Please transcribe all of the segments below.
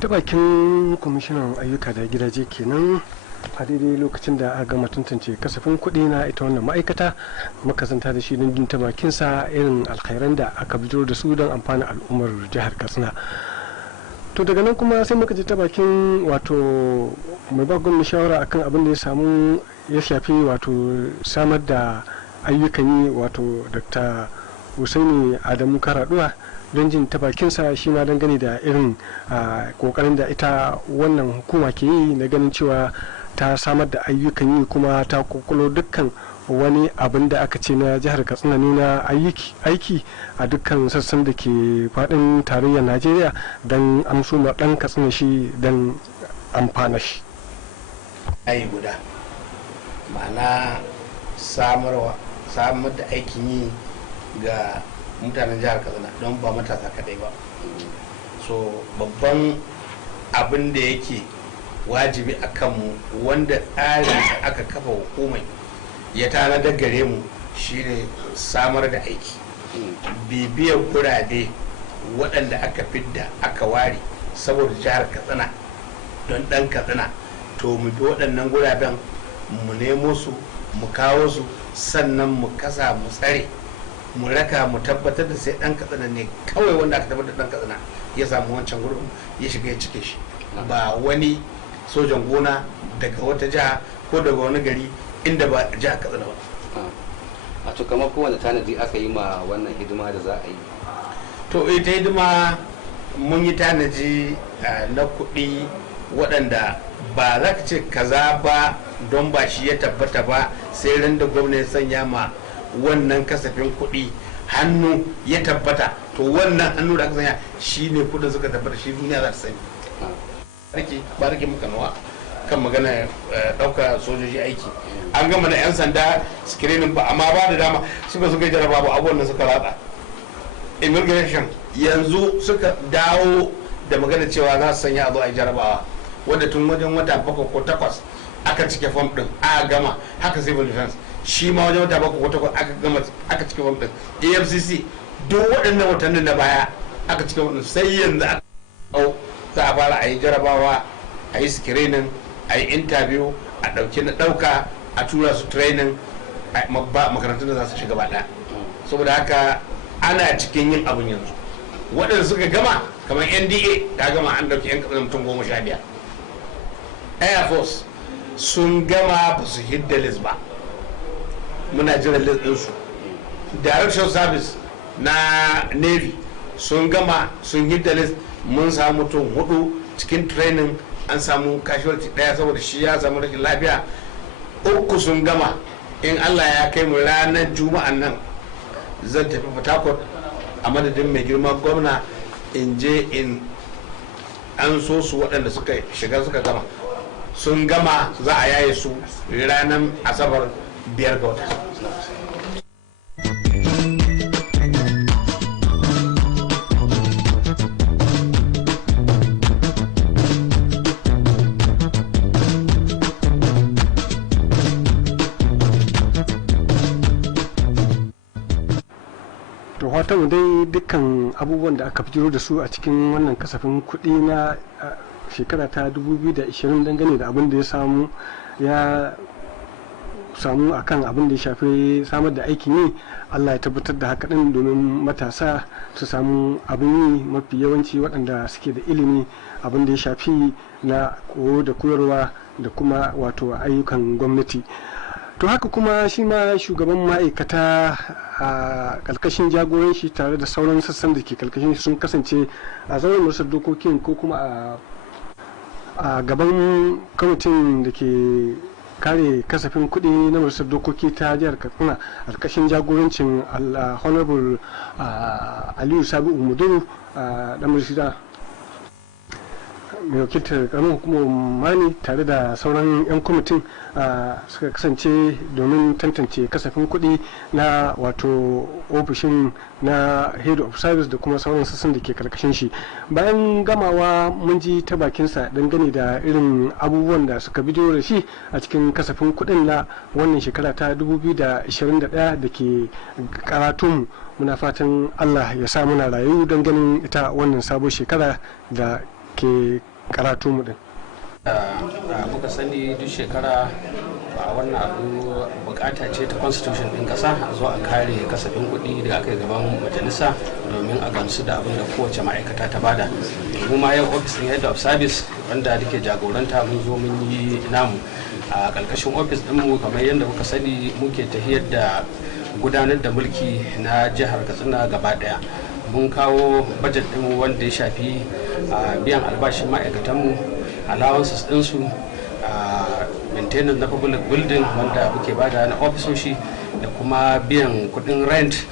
ta bakin kwamishinan ayyuka da gidaje kenan a daidai lokacin da aka gama tantance kasafin kuɗi na ita wannan ma'aikata, makasanta da shi don jin ta bakinsa irin alkhairan da aka bijiro da su don amfanin al'ummar jihar Katsina. To daga nan kuma sai muka ji ta bakin wato mai ba gwamnati shawara akan abin da ya shafi wato samar da ayyukan yi, wato Dr. Usaini Adamu Karaduwa, don jin ta bakinsa shi ma dangane da irin kokarin da ita wannan hukuma ke yi na ganin cewa ta samar da ayyukan yi kuma ta kokulo dukkan wani abin da aka ce na jihar Katsina ne na aiki a dukkan sassan da ke faɗin tarayyar Najeriya don amso ma ɗan Katsina shi don amfana shi. Ayi guda ma'ana samar da aikin yi ga mutanen jihar Katsina don ba matasa kadai ba. So babban abin da yake wajibi a kanmu wanda tsarin da aka kafa hukumai ya tanadar gare mu shine samar da aiki, bibiyar gurade waɗanda aka fidda aka ware saboda jihar Katsina don ɗan Katsina, to mu bi waɗannan guraben mu nemo su mu kawo su sannan mu kasa mu tsare mu raka mu tabbatar da sai ɗan Katsina ne kawai wanda aka tabbatar ɗan Katsina ya samu wancan gurbin ya shiga ya cike shi, ba wani sojan gona daga wata jiha ko daga wani gari inda ba jiha Katsina ba. A to kamar kowane tanadi aka yi ma wannan hidima da za a yi? To ita hidima mun yi tanaji na kuɗi waɗanda ba za ka ce kaza ba don ba shi ya tabbata ba sai ran da gwamnati sanya ma wannan kasafin kuɗi hannu ya tabbata, to wannan hannu da aka sanya shi ne kudin suka tabbata, shi duniya za ta sani. Ba rike muka nawa kan magana ɗauka sojoji aiki, an gama da 'yan sanda screening ba amma ba da dama suka jaraba ba abubuwan da suka rada immigration yanzu suka dawo da magana cewa za su sanya a zo a yi jarabawa wanda tun wajen wata 7 ko 8 aka cike form din a gama, haka civil defense shi ma wajen wata 7 ko 8 aka cike form din, AFCC duk waɗannan watannin da baya aka cike form din, sai yanzu aka za a fara a yi jarabawa, a yi screening, a yi interview, a ɗauki na ɗauka, a tura su training a makarantun da za su shiga ba ɗaya. Saboda haka ana cikin yin abin yanzu. Waɗanda suka gama kamar NDA ta gama, an ɗauki 'yan ƙasar mutum 15. Air Force sun gama ba su hidda list ba, muna jiran list ɗinsu. Direction Service na Navy sun gama sun hidda list, mun samu mutum 4 cikin training, an samu casualty 1 saboda shi ya samu rashin lafiya, 3 sun gama. In Allah ya kai mu ranar juma'an nan zan tafi Port Harcourt a madadin mai girma gwamna in je in an so su waɗanda suka shiga suka gama, sun gama za a yaye su ranar Asabar 5 ga wata. Watan dai dukkan abubuwan da aka fito da su a cikin wannan kasafin kuɗi na shekara ta 2020 dangane da abin da ya samu akan abin da ya shafi samar da aikin yi, Allah ya tabbatar da haka din domin matasa su samu abin yi, mafi yawanci waɗanda suke da ilimi abin da ya shafi na koyo da koyarwa da kuma wato ayyukan gwamnati. To haka kuma shi ma shugaban ma'aikata a karkashin jagoranci tare da sauran sassan da ke karkashin sun kasance a zauren wasu dokokin ko kuma a gaban kwamitin da ke kare kasafin kuɗi na majalisar dokoki ta jihar Katsina a karkashin jagorancin honorable Aliyu Sabi'u Muduru dan majalisa mai wakiltar karamin hukumar mani tare da sauran 'yan kwamitin suka kasance domin tantance kasafin kuɗi na wato ofishin na head of service da kuma sauran sassan da ke karkashin shi. Bayan gamawa mun ji ta bakinsa dangane da irin abubuwan da suka bidiyo da shi a cikin kasafin kuɗin na wannan shekara ta 2021 da ke karatun. Muna fatan Allah ya sa muna rayu don ganin ita wannan sabon shekara da ke karatu mu din. Muka sani duk shekara a wannan abu bukata ce ta constitution din kasa a zo a kare kasafin kuɗi da aka yi gaban majalisa domin a gamsu da abin da kowace ma'aikata ta bada. Mu ma yau office head of service wanda take jagoranta mun zo mun yi namu a ƙarƙashin office ɗinmu kamar yadda muka sani muke tafiyar da gudanar da mulki na jihar Katsina gaba daya. Mun kawo budget ɗinmu wanda ya shafi biyan albashin ma'aikatanmu, allowances ɗinsu, maintenance na public building wanda muke bada na ofisoshi, da kuma biyan kudin rent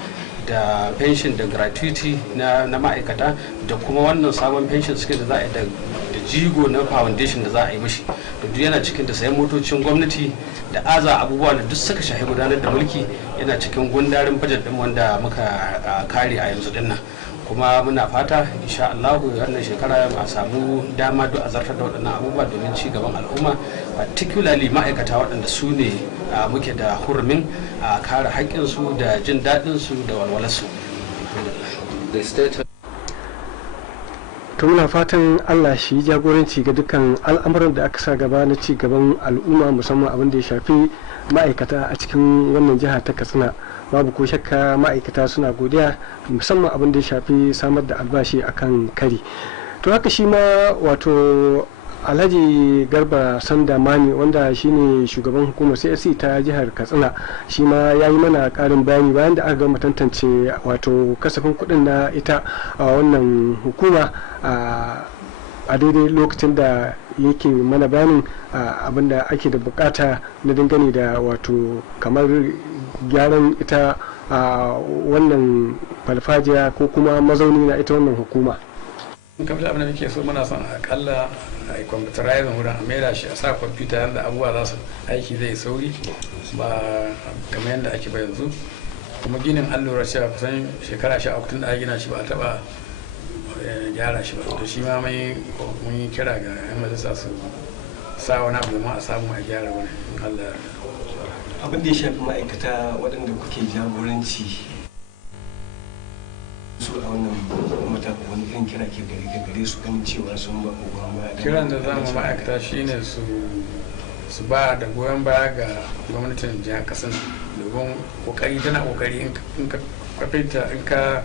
da pension da gratuity na ma'aikata, da kuma wannan sabon pension suke da za a yi da jigo na foundation da za a yi mashi. to duk yana cikin da sayan motocin gwamnati da aza abubuwa da duk suka shafi gudanar da mulki yana cikin gundarin budget din wanda muka kare a yanzu dinnan. kuma muna fata insha Allah wannan shekara a samu dama duk a zartar da waɗannan abubuwa domin ci gaban al'umma, particularly ma'aikata waɗanda su ne muke da hurumin a kare haƙƙinsu da jin daɗinsu da walwalarsu. to muna fatan Allah shi jagoranci ga dukkan al'amuran da aka sa gaba na ci gaban al'umma, musamman abin da ya shafi ma'aikata a cikin wannan jiha ta Katsina. babu ko shakka ma'aikata suna godiya, musamman abin da ya shafi samar da albashi akan kari. to haka shi ma wato Alhaji Garba Sanda Mani, wanda shine shugaban hukumar CSC ta jihar Katsina, shi ma ya yi mana karin bayani bayan da aka gama tantance wato kasafin kuɗin na ita a wannan hukuma a daidai lokacin da yake mana bayanin abinda ake da bukata na dangane da wato kamar gyaran ita wannan farfajiya ko kuma mazauni na ita wannan hukuma. kamar abin da muke so muna son akalla a yi computerizing wurin a maida shi a sa kwamfuta yadda abubuwa za su aiki zai sauri ba kamar yadda ake ba yanzu. kuma ginin an lura cewa kusan shekara 13 tun da aka gina shi ba a taba gyara shi ba. to shi ma mun yi kira ga yan majalisa su sa wani abu domin a samu a gyara wani Allah. abin da ya shafi ma'aikata waɗanda kuke jagoranci su a wannan matakan, wani irin kira ke gare su ganin cewa sun ba goyon baya? kiran da zamu ma'aikata shine su ba da goyon baya ga gwamnatin jihar Katsina domin kokari tana kokari in ka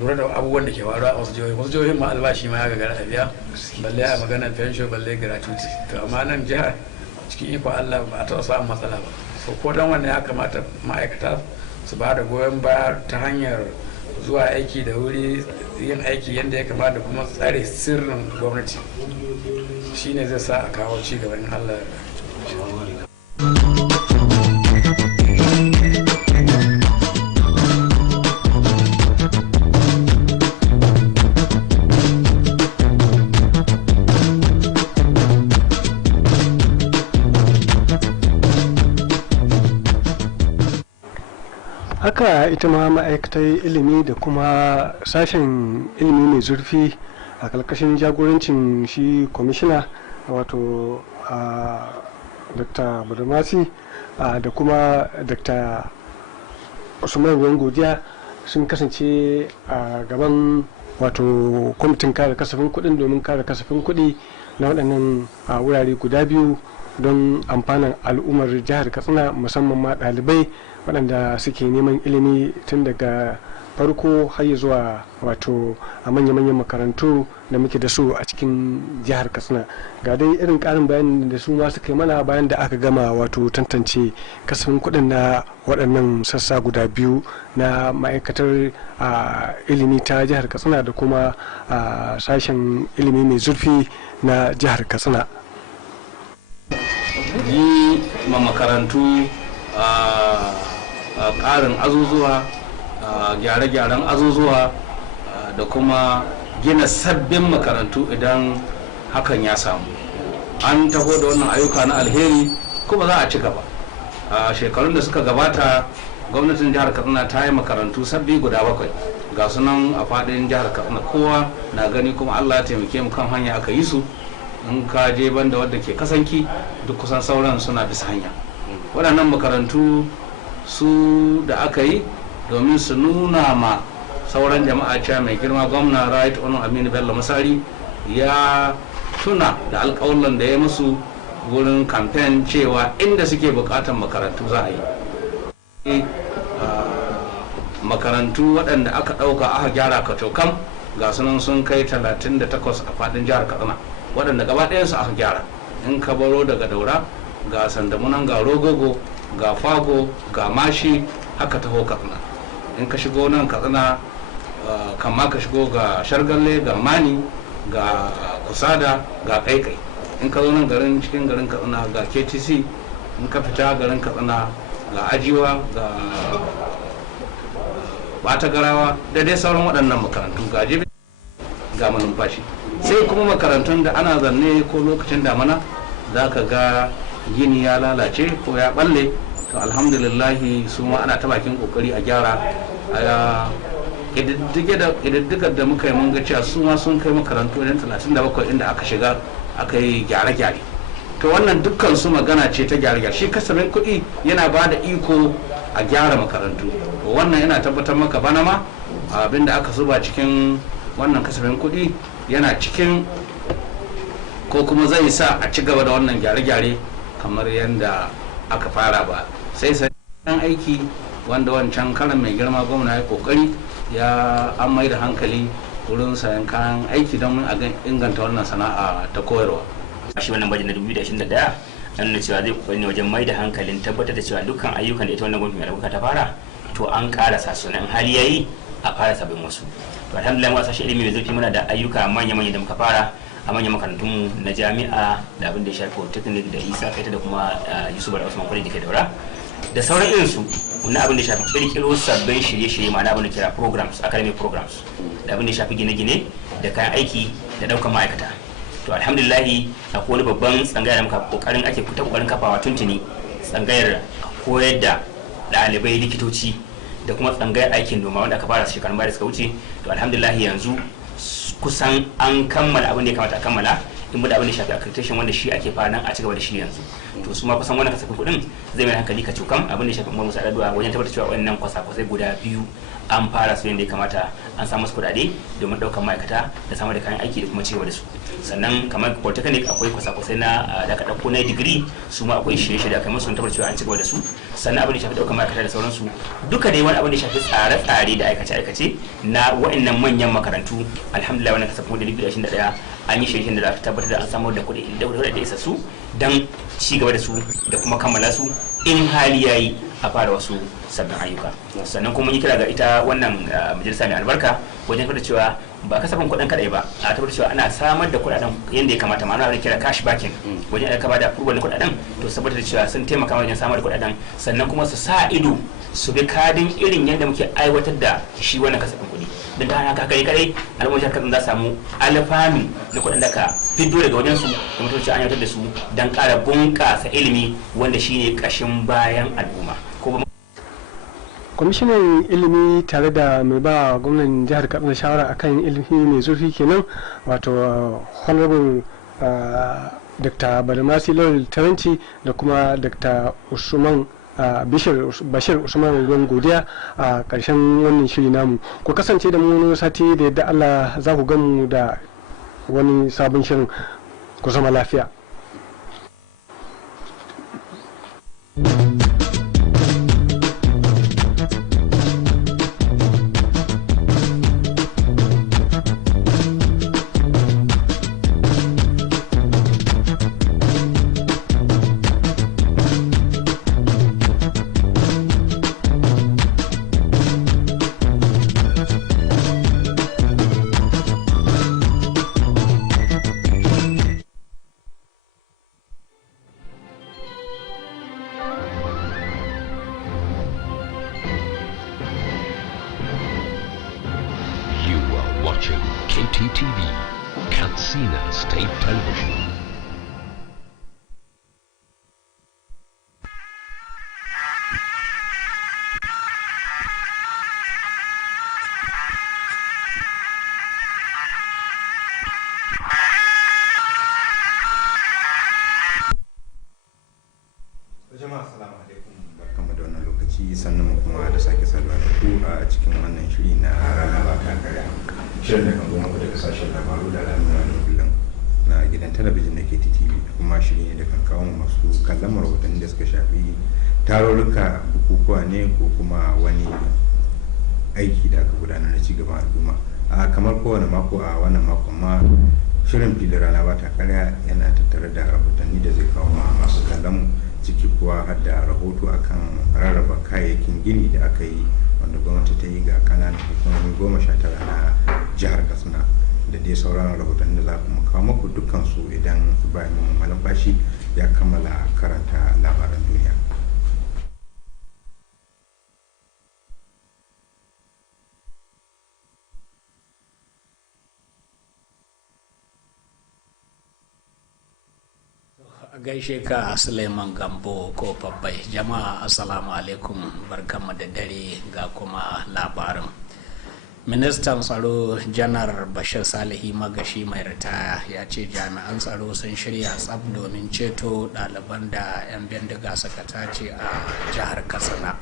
lura da abubuwan da ke faruwa a wasu jihohin ma albashi ma ya gagara a biya, balle a maganar pension balle gratuity. to amma nan jihar cikin ikon Allah ba a taɓa samun matsala ba. so ko dan wannan ya kamata ma'aikata su ba da goyon baya ta hanyar zuwa aiki da wuri, yin aiki yadda ya kamata, kuma tsare sirrin gwamnati shine zai sa a kawo ci gaban Allah. haka ita ma ma'aikatar ilimi da kuma sashen ilimi mai zurfi a ƙarƙashin jagorancin shi kwamishina wato dr budamasi da kuma dr usman ruwan godiya sun kasance a gaban wato kwamitin kare kasafin kuɗin domin kare kasafin kuɗi na waɗannan wurare guda biyu don amfanin al'ummar jihar Katsina, musamman ma ɗalibai waɗanda suke neman ilimi tun daga farko har zuwa wato a manya-manyan makarantu da muke da su a cikin jihar Katsina. ga dai irin ƙarin bayanin da su ma suka yi mana bayan da aka gama wato tantance kasafin kuɗin na waɗannan sassa guda biyu na ma'aikatar ilimi ta jihar Katsina da kuma sashen ilimi mai zurfi na jihar Katsina. yi ma makarantu ƙarin azuzuwa, gyare-gyaren azuzuwa da kuma gina sabbin makarantu idan hakan ya samu. an taho da wannan ayyuka na alheri kuma za a ci gaba. a shekarun da suka gabata gwamnatin jihar Katsina ta yi makarantu sabbi guda 7 ga sunan a faɗin jihar Katsina, kowa na gani, kuma Allah ya taimake mu kan hanya aka yi su. in ka je banda wadda ke kasanki duk kusan sauran suna bisa hanya. waɗannan makarantu su da aka yi domin su nuna ma sauran jama'a cewa mai girma gwamna right on Aminu Bello Masari ya tuna da alƙawallan da ya musu wurin kamfen cewa inda suke buƙatar makarantu za a yi makarantu waɗanda aka ɗauka aka gyara kacokam ga sunan sun kai 38 a faɗin jihar Katsina waɗanda gaba ɗayansu aka gyara. In ka baro daga Daura ga Sandamunan, ga Rogogo, ga Fago, ga Mashi, haka taho Katsina. In ka shigo nan Katsina kama ka shigo ga Shargalle, ga Mani, ga Kusada, ga Kaikai. In ka zo nan cikin garin Katsina ga KTC, in ka fita garin Katsina ga Ajiwa, ga Batagarawa da dai sauran waɗannan makarantu ga Jibi, ga Malumfashi. Sai kuma makarantun da ana zanne ko lokacin damana za ka ga gini ya lalace ko ya balle, to alhamdulillahi su ma ana ta bakin kokari a gyara. ƙididdigar da muka yi mun ga cewa su ma sun kai makarantu wajen 37 inda aka shiga aka yi gyare-gyare. To wannan dukkan su magana ce ta gyare-gyare. Shi kasafin kuɗi yana ba da iko a gyara makarantu. Wannan yana tabbatar maka bana ma abinda aka zuba cikin wannan kasafin kuɗi yana cikin ko kuma zai sa a ci gaba da wannan gyare-gyare kamar yadda aka fara ba. Sai aiki wanda wancan karan mai girma gwamna ya kokari ya an mai da hankali wurin sayan kayan aiki don a inganta wannan sana'a ta koyarwa. Shi wannan bajin na 2021 an nuna cewa zai kokari ne wajen mai da hankalin tabbatar da cewa dukkan ayyukan da ita wannan gwamnati mai albarka ta fara to an karasa su nan hali yayi a fara sabbin wasu. To alhamdulillah mu sashi ilimi mai zurfi muna da ayyuka manya-manya da muka fara a manyan makarantunmu na jami'a da abin da ya shafi polytechnic da isa kaita da kuma yusuf da usman kwalej da ke daura da sauran irinsu na abin da ya shafi kirkiro sabbin shirye-shirye ma'ana abin da kira programs academic programs da abin da ya shafi gine-gine da kayan aiki da ɗaukar ma'aikata. To alhamdulillahi akwai wani babban tsangaya da muka ake kokarin kafawa tuntuni, tsangayar koyar da ɗalibai likitoci da kuma tsangayar aikin noma wanda aka fara shekarun baya da suka wuce. To alhamdulillahi yanzu kusan an kammala abin da ya kamata a kammala in da abin da shafi accreditation wanda shi ake fara nan a cigaba da shi yanzu. To su ma kusan wannan kasafin kuɗin zai mai hankali ka cokan abin da ya shafi musa addu'a wajen tabbatar cewa wannan kwasa-kwasai guda biyu an fara su yadda ya kamata, an samu su kuɗaɗe domin ɗaukar ma'aikata da samar da kayan aiki da kuma cigaba da su. Sannan kamar polytechnic akwai kwasa-kwasai na da aka ɗauko na digiri, su ma akwai shirye-shirye da aka yi musu tabbatar cewa an cigaba da su. Sannan abin da shafi ɗaukar ma'aikata da sauransu duka dai wani abin da shafi tsare-tsare da aikace-aikace na wa'annan manyan makarantu alhamdulillah wannan kasafin kuɗin 2021 an yi shirye da aka tabbatar da an samar da kuɗi da isa su don ci gaba da su da kuma kammala su in hali yayi a fara wasu sabbin ayyuka. Sannan kuma yi kira ga ita wannan majalisa mai albarka wajen tabbatar cewa ba kasafin kuɗin kadai ba a tabbatar cewa ana samar da kuɗaɗen yadda ya kamata, ma'ana da kira cash backing wajen aka bada approval na kuɗaɗen to tabbatar da cewa sun taimaka wajen samar da kuɗaɗen, sannan kuma su sa ido su bi kadin irin yadda muke aiwatar da shi wannan kasafin kuɗi. Don ta haka kadai al'ummar jihar Katsina za samu alfanu na kuɗin da ka fiddo daga wajen su da mutunci an aiwatar da su don ƙara bunƙasa ilimi wanda shine ƙashin bayan al'umma. Kwamishinan ilimi tare da mai ba gwamnan jihar Katsina shawara akan ilimi mai zurfi kenan wato honorable Dr. Badamasi Lawal Taranci da kuma Dr. Usman Bashir Usman ruwan godiya a ƙarshen wannan shiri namu. Ku kasance da mu sati da yadda Allah za ku gamu da wani sabon shirin. Ku zama lafiya. Watching KTTV, Katsina State Television. Jama'a assalamu alaikum, barkamu da wannan lokaci sannan kuma da sake saduwa da ku a cikin wannan shiri na rana ba kan kare shirin da kan zo muku daga sashen labaru da al'amuran kullum talabijin na KTTV, kuma shiri ne da kan kawo masu kallon rahotanni da suka shafi tarurruka, bukukuwa ne ko kuma wani aiki da aka gudanar na cigaban al'umma. Kamar kowane mako, a wannan makon ma shirin filin rana ba ta karya yana tattare da rahotanni da zai kawo masu kallon, ciki kuwa har da rahoto akan rarraba kayayyakin gini da aka yi wanda gwamnati ta yi ga kananan hukumomi 19 na jihar Katsina, da dai sauran rahotanni da za mu kawo muku dukkan su idan bayan malumfashi ya kammala karanta labaran duniya. Gaishe ka Suleiman Gambo ko babbai. Jama'a assalamu alaikum, barkanmu da dare ga kuma labarin. Ministan tsaro janar Bashir Salihi Magashi mai ritaya ya ce jami'an tsaro sun shirya tsab domin ceto ɗaliban da 'yan bindiga suka tace a jihar Katsina.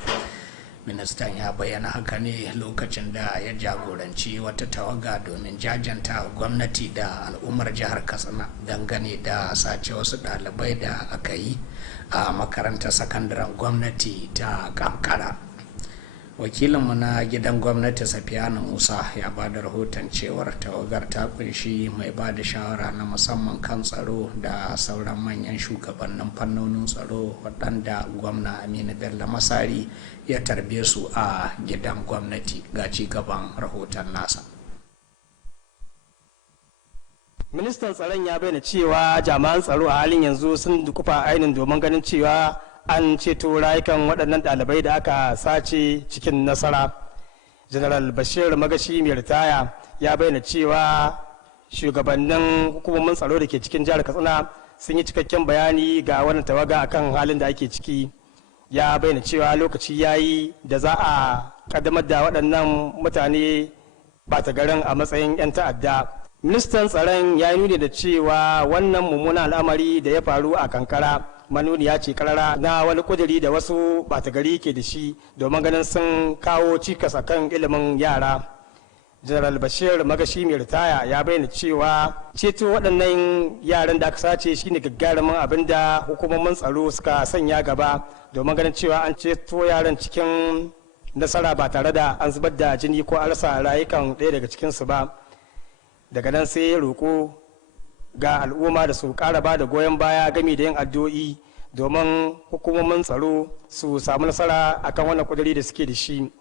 Ministan ya bayyana haka ne lokacin da ya jagoranci wata tawaga domin jajanta gwamnati da al'ummar jihar Katsina dangane da sace wasu ɗalibai da aka yi a makarantar sakandaren gwamnati ta Kankara. Wakilinmu na gidan gwamnati Safiyanu Musa ya ba da rahoton cewar tawagar ta kunshi mai ba da shawara na musamman kan tsaro da sauran manyan shugabannin fannonin tsaro waɗanda gwamna Aminu Bello Masari ya tarbe su a gidan gwamnati. Ga ci gaban rahoton nasa. Ministan tsaron ya bayyana cewa jami'an tsaro a halin yanzu sun dukufa ainihin domin ganin cewa an ceto rayukan waɗannan ɗalibai da aka sace cikin nasara. General Bashir Magashi mai ritaya ya bayyana cewa shugabannin hukumomin tsaro da ke cikin jihar Katsina sun yi cikakken bayani ga wannan tawaga akan halin da ake ciki. Ya bayyana cewa lokaci ya yi da za a kaddamar da waɗannan mutane ɓata garin a matsayin 'yan ta'adda. Ministan tsaron ya nuni da cewa wannan mummunan al'amari da ya faru a Kankara manuniya ce karara na wani kuduri da wasu bata gari ke da shi domin ganin sun kawo cikas a kan ilimin yara. General Bashir Magashi mai ritaya ya bayyana cewa ceto waɗannan yaran da aka sace shine gagarumin abin da hukumomin tsaro suka sanya gaba domin ganin cewa an ceto yaran cikin nasara ba tare da an zubar da jini ko an rasa rayukan ɗaya daga cikinsu ba. Daga nan sai roƙo ga al'umma da su ƙara ba da goyon baya game da yin addu'o'i domin hukumomin tsaro su samu nasara akan wannan kuduri da suke da shi.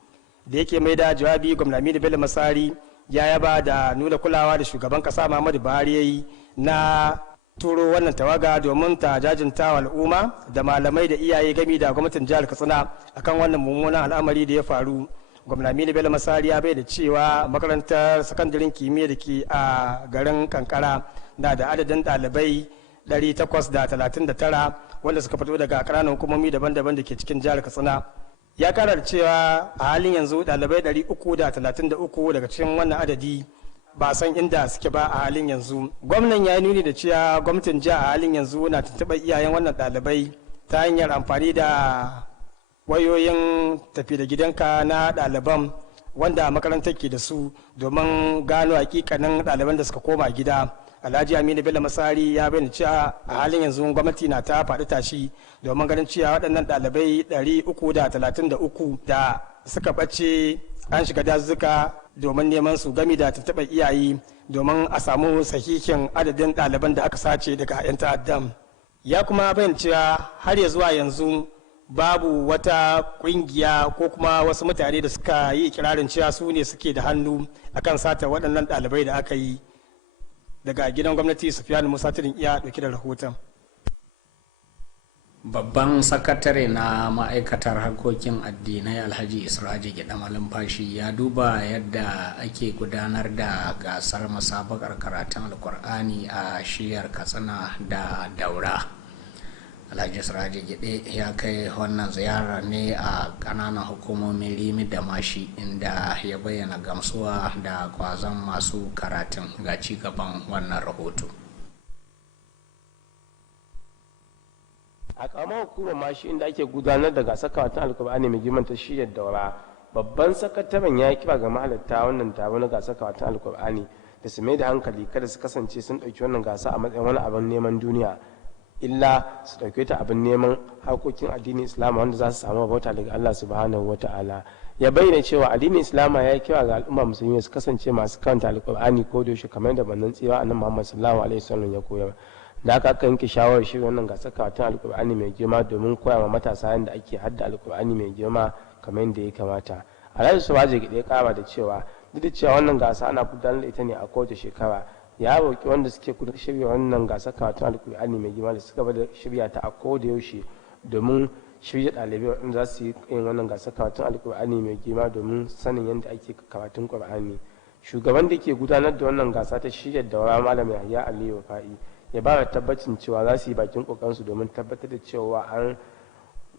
Da yake mai da jawabi, gwamna Aminu Bello Masari ya yaba da nuna kulawa da shugaban kasa Muhammadu Buhari ya yi na turo wannan tawaga domin ta jajinta wa al'umma da malamai da iyaye game da gwamnatin jihar Katsina akan wannan mummunan al'amari da ya faru. Gwamna Aminu Bello Masari ya bai da cewa makarantar sakandaren kimiyya da ke a garin Kankara na da adadin ɗalibai 839 wanda suka fito daga ƙananan hukumomi daban-daban da ke cikin jihar Katsina. Ya kara da cewa a halin yanzu ɗalibai 333 daga cikin wannan adadi ba san inda suke ba a halin yanzu. Gwamnan ya nuni da cewa gwamnatin jiha a halin yanzu na tuntuɓar iyayen wannan ɗalibai ta hanyar amfani da wayoyin tafi da gidanka na ɗaliban wanda makarantar ke da su domin gano hakikanin ɗaliban da suka koma gida. Alhaji Aminu Bello Masari ya bayyana cewa a halin yanzu gwamnati na ta faɗi tashi domin ganin cewa waɗannan ɗalibai 333 da suka ɓace an shiga dazuzzuka domin neman su gami da tuntuɓar iyaye domin a samu sahihin adadin ɗaliban da aka sace daga 'yan ta'addan. Ya kuma bayyana cewa har ya zuwa yanzu babu wata kungiya ko kuma wasu mutane da suka yi ikirarin cewa su ne suke da hannu akan sata waɗannan ɗalibai da aka yi. Daga gidan gwamnati, Sufiyanu Musa Tudun iya ɗauki da rahoton. Babban sakatare na ma'aikatar harkokin addinai Alhaji Isra'aji Gida Malumfashi ya duba yadda ake gudanar da gasar musabakar karatun Alkur'ani a shiyar Katsina da Daura. Alhaji Siraji Gide ya kai wannan ziyarar ne a ƙananan hukumomin Rimi da Mashi, inda ya bayyana gamsuwa da kwazon masu karatun. Ga ci gaban wannan rahoto. A ƙaramar hukumar Mashi inda ake gudanar da gasar karatun Alkur'ani mai girman ta shiyar Daura, babban sakataren ya kira ga mahalarta wannan taro na gasar karatun Alkur'ani da su mai da hankali kada su kasance sun ɗauki wannan gasa a matsayin wani abin neman duniya, illa su ɗauke ta abin neman harkokin addinin islama wanda za su samu bauta daga Allah subhanahu wata'ala. Ya bayyana cewa addinin islama ya kira ga al'umma musulmi su kasance masu karanta alƙur'ani ko da yaushe kamar da bannan tsira annabi Muhammad sallallahu alaihi wasallam ya koyar. Da aka yanke shawarar shirin wannan gasar karatun alƙur'ani mai girma domin koya wa matasa yadda ake hadda alƙur'ani mai girma kamar yadda ya kamata. Alhaji Suraje Gide ya kara da cewa duk da cewa wannan gasa ana gudanar da ita ne a kowace shekara, ya roƙi wanda suke shirya wannan gasar karatun alƙur'ani mai girma da suka bada shirya ta a koda yaushe domin shirya ɗalibai waɗanda za su yi yin wannan gasar karatun alƙur'ani mai girma domin sanin yadda ake karatun ƙur'ani. Shugaban da ke gudanar da wannan gasa ta shirya daura malam Yahya Aliyu Fa'i ya ba da tabbacin cewa za su yi bakin ƙoƙarinsu domin tabbatar da cewa an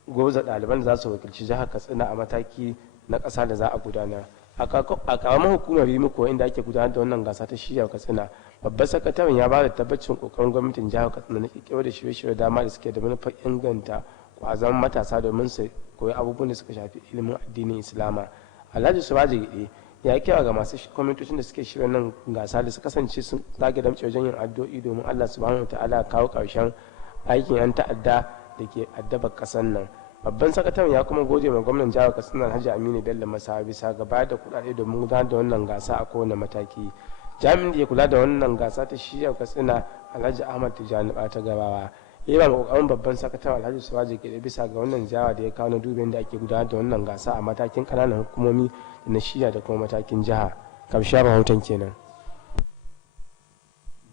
goza ɗaliban da za su wakilci jihar Katsina a mataki na ƙasa da za a gudanar. A ƙaramar hukumar Rimiko inda ake gudanar da wannan gasa ta shirya Katsina, babban sakataren ya ba da tabbacin ƙoƙarin gwamnatin jihar Katsina na ƙirƙiro da shirye-shirye dama da suke da manufar inganta ƙwazon matasa domin su koyi abubuwan da suka shafi ilimin addinin Islama. Alhaji Suraje Gide ya kira ga masu kwamitocin da suke shirya nan gasa da su kasance sun zage damce wajen yin addu'o'i domin Allah subhanahu wataala ya kawo ƙarshen aikin 'yan ta'adda da ke addabar ƙasar nan. Babban sakataren ya kuma gode ma gwamnan jihar Katsina Alhaji Aminu Bello Masa bisa ga bayar da kuɗaɗe domin gudanar da wannan gasa a kowane mataki. Jami'in da ya kula da wannan gasa ta shiyar Katsina Alhaji Ahmad Tijjani ta gabawa ya yi kokarin babban sakataren Alhaji Suraje Gide bisa ga wannan ziyara da ya kawo na dubin da ake gudanar da wannan gasa a matakin ƙananan hukumomi da na shiya da kuma matakin jiha. Kamshin rahoton kenan.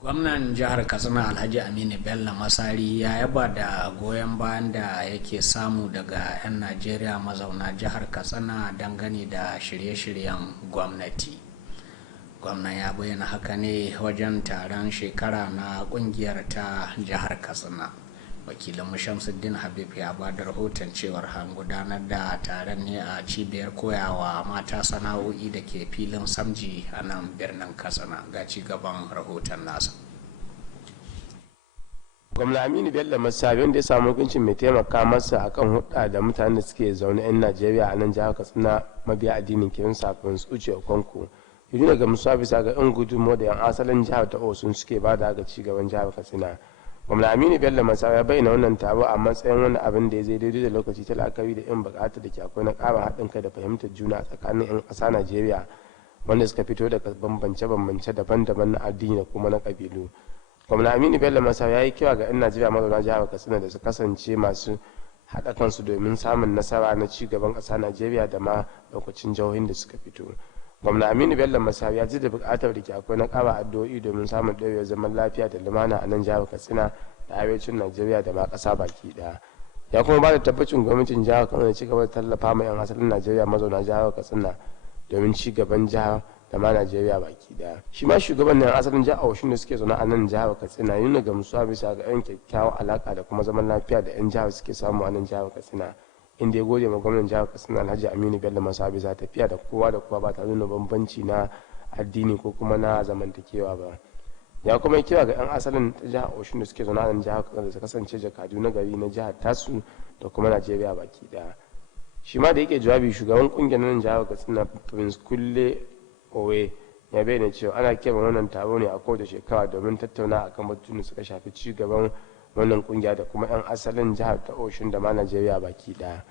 Gwamnan jihar Katsina Alhaji Aminu Bello Masari ya yaba da goyon bayan da yake samu daga 'yan Najeriya mazauna jihar Katsina dangane da shirye-shiryen gwamnati. Gwamnan ya bayyana haka ne wajen taron shekara na kungiyar ta jihar Katsina. Wakilin Shamsuddin Habib ya ba da rahoton cewar an gudanar da taron ne a cibiyar koyawa mata sana'o'i da ke filin Samji a nan birnin Katsina. Ga ci gaban rahoton nasa. Gwamna Aminu Bello Masari wanda ya samu hukuncin mai taimaka masa akan hudda da mutanen da suke zaune 'yan Najeriya a nan jihar Katsina mabiya addinin Kirista Prince Uche Okonkwo. Yanzu daga musa bisa ga 'yan gudunmu da 'yan asalin jihar ta Osun suke ba da ga cigaban jihar Katsina. Gwamna Aminu Bello Masari ya bayyana wannan taro a matsayin wani abin da ya zai daidai da lokaci ta la'akari da 'yan bukatar da ke akwai na ƙara haɗin kai da fahimtar juna tsakanin 'yan ƙasa Najeriya wanda suka fito daga bambance-bambance daban-daban na addini da kuma na ƙabilu. Gwamna Aminu Bello Masari ya yi kira ga 'yan Najeriya mazauna jihar Katsina da su kasance masu haɗa kansu domin samun nasara na ci gaban ƙasa Najeriya da ma lokacin jihohin da suka fito. Gwamna Aminu Bello Masari ya ji da buƙatar da ke akwai na ƙara addu'o'i domin samun ɗorewar zaman lafiya da lumana a nan jihar Katsina da arewacin Najeriya da ma ƙasa baki ɗaya. Ya kuma ba da tabbacin gwamnatin jihar Katsina ci gaba da tallafa ma 'yan asalin Najeriya mazauna jihar Katsina domin ci gaban jihar da ma Najeriya baki ɗaya. Shi ma shugaban nan asalin jihar Osun da suke zaune a nan jihar Katsina nuna gamsuwa bisa ga 'yan kyakkyawar alaƙa da kuma zaman lafiya da 'yan jihar suke samu a nan jihar Katsina. Inda ya gode ma gwamnan jihar Katsina Alhaji Aminu Bello Masa bisa tafiya da kowa da kowa ba tare da bambanci na addini ko kuma na zamantakewa ba. Ya kuma kira ga 'yan asalin jihar Osun da suke zaune a nan jihar Katsina da su kasance jakadu na gari na jihar tasu da kuma Najeriya baki daya. Shi ma da yake jawabi shugaban kungiyar nan jihar Katsina Prince Kulle Owe ya bayyana cewa ana kiran wannan taro ne a kowace shekara domin tattauna akan batun da suka shafi ci gaban wannan kungiya da kuma 'yan asalin jihar ta Osun da ma Najeriya baki daya.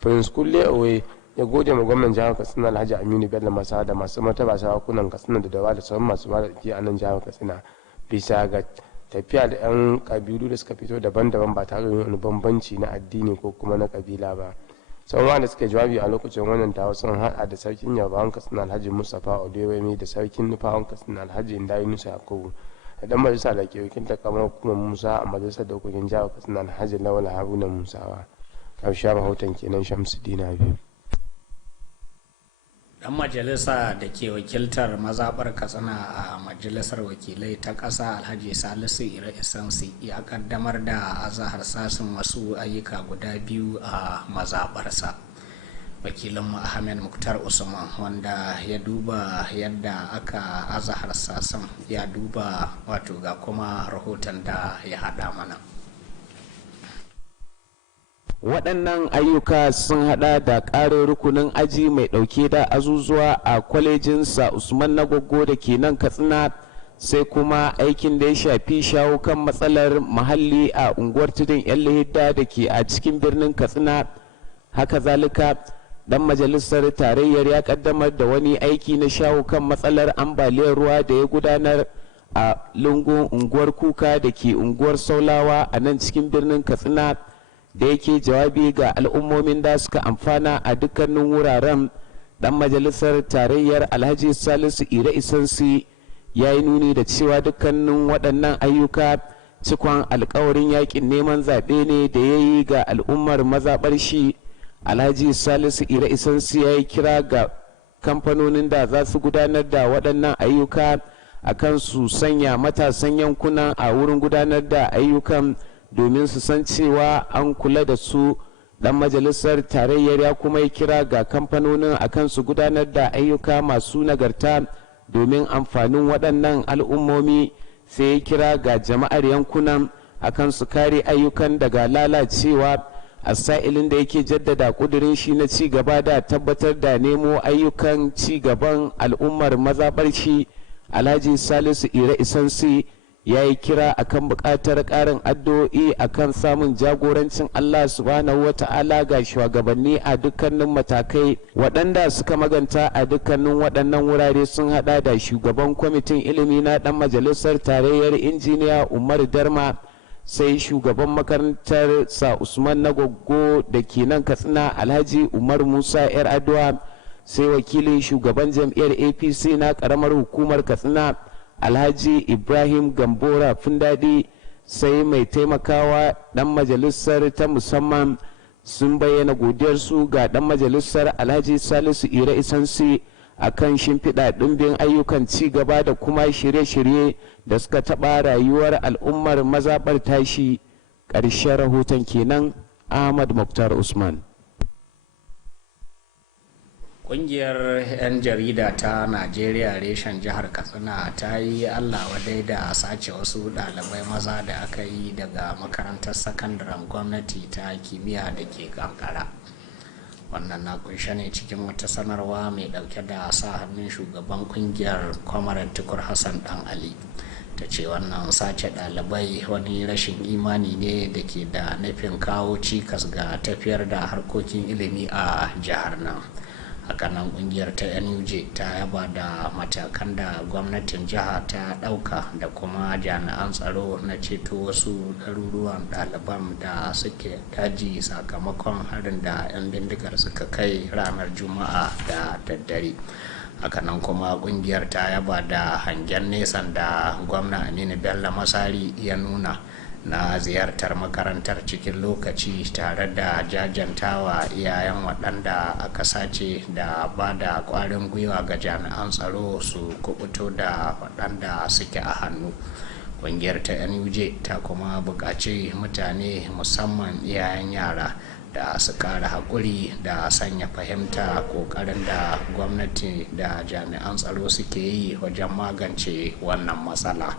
Prince Kulle Owe ya gode ma gwamnan jihar Katsina Alhaji Aminu Bello Masa da masu martaba sarakunan Katsina da dawa da sauran masu malaki a nan jihar Katsina bisa ga tafiya da 'yan kabilu da suka fito daban-daban ba tare da wani bambanci na addini ko kuma na kabila ba. Sauran da suka jawabi a lokacin wannan taro sun hada da sarkin Yarbawan Katsina Alhaji Mustapha Odewemi da sarkin Nufawan Katsina Alhaji Indayi Nusa Yakubu da dan majalisa da ke wakiltar kamar hukumar Musa a majalisar dokokin jihar Katsina Alhaji Lawal Haruna Musawa. Ƙarshen rahoton kenan Shamsuddin Habib. Dan majalisa da ke wakiltar mazaɓar Katsina a majalisar wakilai ta ƙasa Alhaji Salisu Ira Isansi ya kaddamar da azahar sasin wasu ayyuka guda biyu a mazaɓarsa. Wakilin Ahmed Muktar Usman wanda ya duba yadda aka azahar sasin ya duba wato ga kuma rahoton da ya haɗa mana. Waɗannan ayyuka sun hada da ƙarin rukunin aji mai ɗauke da azuzuwa a kwalejin sa Usman na Goggo da ke nan Katsina, sai kuma aikin da ya shafi shawo kan matsalar muhalli a unguwar tudun yan lihidda da ke a cikin birnin Katsina. Haka zalika dan majalisar tarayyar ya kaddamar da wani aiki na shawo kan matsalar ambaliyar ruwa da ya gudanar a lungun unguwar Kuka da ke unguwar Saulawa a nan cikin birnin Katsina. Da yake jawabi ga al'ummomin da suka amfana a dukkanin wuraren, dan majalisar tarayyar Alhaji Salisu Ire Isansi ya yi nuni da cewa dukkanin waɗannan ayyuka cikon alkawarin yakin neman zaɓe ne da ya yi ga al'ummar mazaɓar shi. Alhaji Salisu Ire Isansi ya yi kira ga kamfanonin da za su gudanar da waɗannan ayyuka a kan su sanya matasan yankuna a wurin gudanar da ayyukan domin su san cewa an kula da su. Dan majalisar tarayyar ya kuma yi kira ga kamfanonin akan su gudanar da ayyuka masu nagarta domin amfanin waɗannan al'ummomi, sai ya kira ga jama'ar yankunan akan su kare ayyukan daga lalacewa. A sa'ilin da yake jaddada kudirin shi na ci gaba da tabbatar da nemo ayyukan ci gaban al'ummar mazaɓar shi, Alhaji Salisu Ire Isansi ya yi kira akan buƙatar ƙarin addu'o'i akan samun jagorancin Allah subhanahu wata'ala ga shugabanni a dukkanin matakai. Waɗanda suka maganta a dukkanin waɗannan wurare sun haɗa da shugaban kwamitin ilimi na ɗan majalisar tarayyar injiniya Umar Darma, sai shugaban makarantar sa Usman na Goggo da ke nan Katsina Alhaji Umar Musa yar Adua, sai wakilin shugaban jam'iyyar APC na ƙaramar hukumar Katsina Alhaji Ibrahim Gambora Fundadi, sai mai taimakawa dan majalisar ta musamman sun bayyana godiyarsu ga dan majalisar Alhaji Salisu Ire Isansi akan shimfiɗa ɗimbin ayyukan ci gaba da kuma shirye-shirye da suka taɓa rayuwar al'ummar mazaɓar tashi. Ƙarshen rahoton kenan. Ahmad Muktar Usman. Ƙungiyar 'yan jarida ta Najeriya reshen jihar Katsina ta yi Allah wadai da sace wasu ɗalibai maza da aka yi daga makarantar sakandaren gwamnati ta kimiyya da ke Kankara. Wannan na kunshe ne cikin wata sanarwa mai ɗauke da sa hannun shugaban ƙungiyar Kwamarar Tukur Hassan Dan Ali. Ta ce wannan sace ɗalibai wani rashin imani ne da ke da nufin kawo cikas ga tafiyar da harkokin ilimi a jihar nan. Hakanan kungiyar ta NUJ ta yaba da matakan da gwamnatin jiha ta dauka da kuma jami'an tsaro na ceto wasu ɗaruruwan ɗaliban da suke daji sakamakon harin da 'yan bindigar suka kai ranar juma'a da daddare. Hakanan kuma kungiyar ta yaba da hangen nesan da gwamna Aminu Bello Masari ya nuna na ziyartar makarantar cikin lokaci tare da jajantawa iyayen waɗanda aka sace da ba da ƙwarin gwiwa ga jami'an tsaro su kubuto da waɗanda suke a hannu. Ƙungiyar ta NUJ ta kuma buƙaci mutane musamman iyayen yara da su ƙara haƙuri da sanya fahimta ƙoƙarin da gwamnati da jami'an tsaro suke yi wajen magance wannan matsala.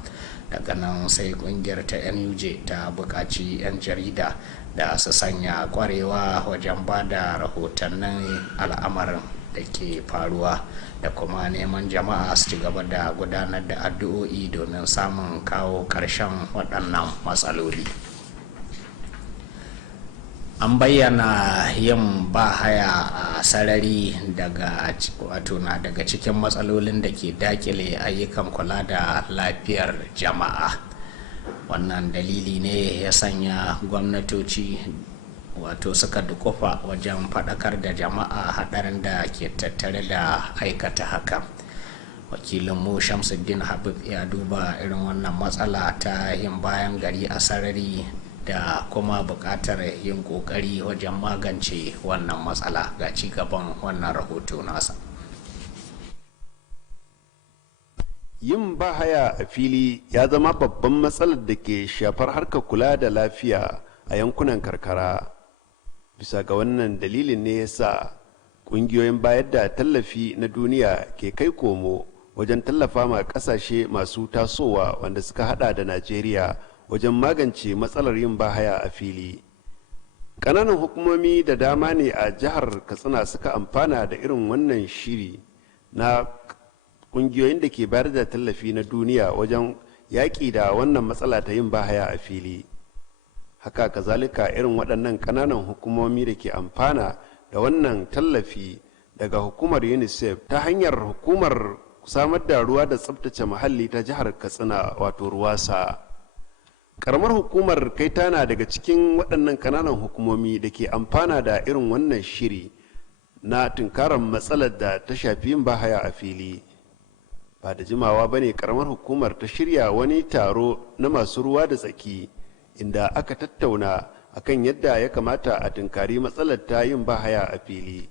Daga nan sai kungiyar ta NUJ ta buƙaci 'yan jarida da su sanya ƙwarewa wajen ba da rahotannin al'amarin da ke faruwa da kuma neman jama'a su ci gaba da gudanar da addu'o'i domin samun kawo ƙarshen waɗannan matsaloli. An bayyana yin bahaya a sarari daga cikin matsalolin da ke dakile ayyukan kula da lafiyar jama'a. Wannan dalili ne ya sanya gwamnatoci suka dukufa wajen faɗakar da jama'a haɗarin da ke tattare da aikata haka. Wakilinmu Shamsuddin Habib ya duba irin wannan matsala ta yin bayan gari a sarari da kuma buƙatar yin ƙoƙari wajen magance wannan matsala. Ga ci gaban wannan rahoto nasa. Yin bahaya a fili ya zama babban matsalar da ke shafar harkar kula da lafiya a yankunan karkara. Bisa ga wannan dalilin ne ya sa ƙungiyoyin bayar da tallafi na duniya ke kai komo wajen tallafa ma ƙasashe masu tasowa wanda suka hada da Najeriya wajen magance matsalar yin bahaya a fili. ƙananan hukumomi da dama ne a jihar katsina suka amfana da irin wannan shiri na ƙungiyoyin da ke bayar da tallafi na duniya wajen yaƙi da wannan matsala ta yin bahaya a fili. Haka kazalika irin waɗannan ƙananan hukumomi da ke amfana da wannan tallafi daga hukumar UNICEF ta hanyar hukumar samar da ruwa da tsabtace muhalli ta jihar katsina wato ruwasa. Karamar hukumar kaitana daga cikin waɗannan ƙananan hukumomi da ke amfana da irin wannan shiri na tunkarar matsalar da ta shafi yin bahaya a fili. Ba da jimawa ba ne karamar hukumar ta shirya wani taro na masu ruwa da tsaki inda aka tattauna akan yadda ya kamata a tunkari matsalar ta yin bahaya a fili.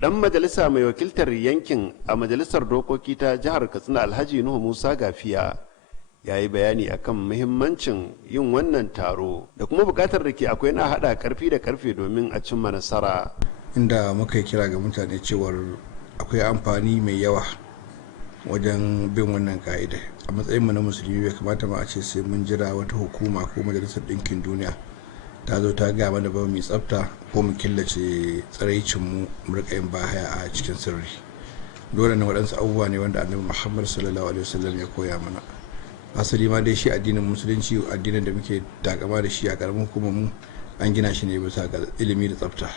Dan majalisa mai wakiltar yankin a majalisar dokoki ta jihar katsina alhaji nuhu musa gafiya ya yi bayani akan muhimmancin yin wannan taro da kuma bukatar da ke akwai na hada karfi da karfe domin a cimma nasara, inda muka kira ga mutane cewar akwai amfani mai yawa wajen bin wannan ka'ida. A matsayinmu na musulmi bai kamata ma a ce sai mun jira wata hukuma ko majalisar ɗinkin duniya ta zo ta gaya mana ba mai tsafta ko mu killace tsiraicinmu mu rika yin bahaya a cikin sirri. Dole ne waɗansu abubuwa ne wanda annabi Muhammad sallallahu alaihi wasallam ya koya mana. Asali ma dai shi addinin musulunci, addinin da muke takama da shi a karamin hukumar mu, an gina shi ne bisa ga ilimi da tsafta.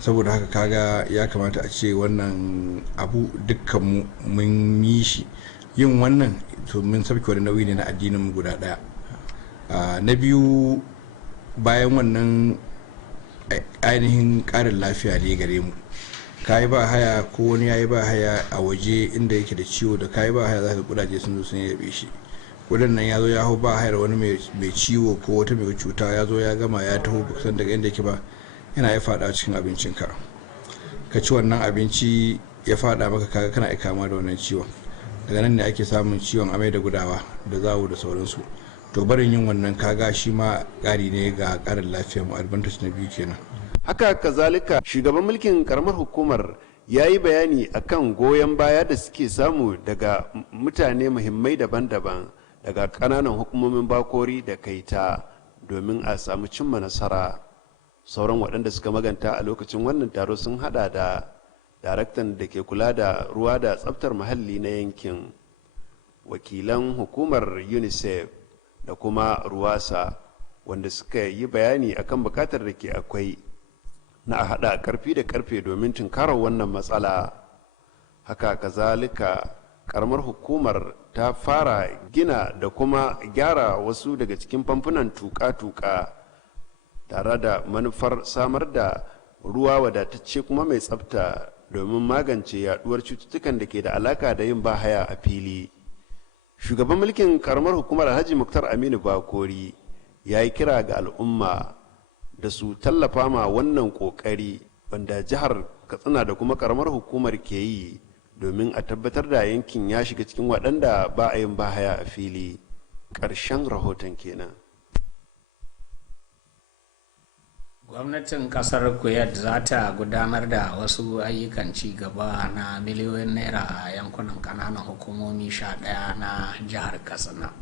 Saboda haka kaga ya kamata a ce wannan abu dukkan mu mun yi shi. Yin wannan to mun sauke wani nauyi ne na addinin mu guda daya. Na biyu, bayan wannan ainihin ƙarin lafiya ne gare mu. Kayi ba haya ko wani yayi ba haya a waje inda yake da ciwo, da kayi ba haya zaka kudaje sun zo sun yabe shi. Kudan nan ya zo ya hau ba hayar wani mai ciwo ko wata mai cuta, ya zo ya gama ya taho kusan daga inda yake ba, yana ya fada cikin abincinka. Ka ci wannan abinci ya fada maka, kaga kana iya kama da wannan ciwon. Daga nan ne ake samun ciwon amai da gudawa da zawo da sauransu. To barin yin wannan kaga shi ma ƙari ne ga ƙarin lafiyar mu, advantage na biyu kenan. Haka kazalika shugaban mulkin karamar hukumar ya yi bayani akan goyon baya da suke samu daga mutane muhimmai daban-daban daga ƙananan hukumomin bakori da kaita domin a samu cimma nasara. Sauran waɗanda suka maganta a lokacin wannan taro sun hada da daraktan da ke kula da ruwa da tsaftar muhalli na yankin, wakilan hukumar UNICEF da kuma ruwasa, wanda suka yi bayani akan bukatar da ke akwai na a haɗa karfi da karfe domin tunkarar wannan matsala. Haka kazalika karamar hukumar ta fara gina da kuma gyara wasu daga cikin famfunan tuka-tuka tare da manufar samar da ruwa wadatacce kuma mai tsafta domin magance yaduwar cututtukan da ke da alaka da yin bahaya a fili. Shugaban mulkin karamar hukumar Alhaji Muktar Aminu Bakori ya yi kira ga al'umma da su tallafa ma wannan kokari wanda jihar Katsina da kuma karamar hukumar ke yi domin a tabbatar da yankin ya shiga cikin waɗanda ba a yin bahaya a fili. Ƙarshen rahoton kenan. Gwamnatin kasar Kuwait za ta gudanar da wasu ayyukan ci gaba na miliyoyin naira a yankunan kananan hukumomi 11 na jihar Katsina.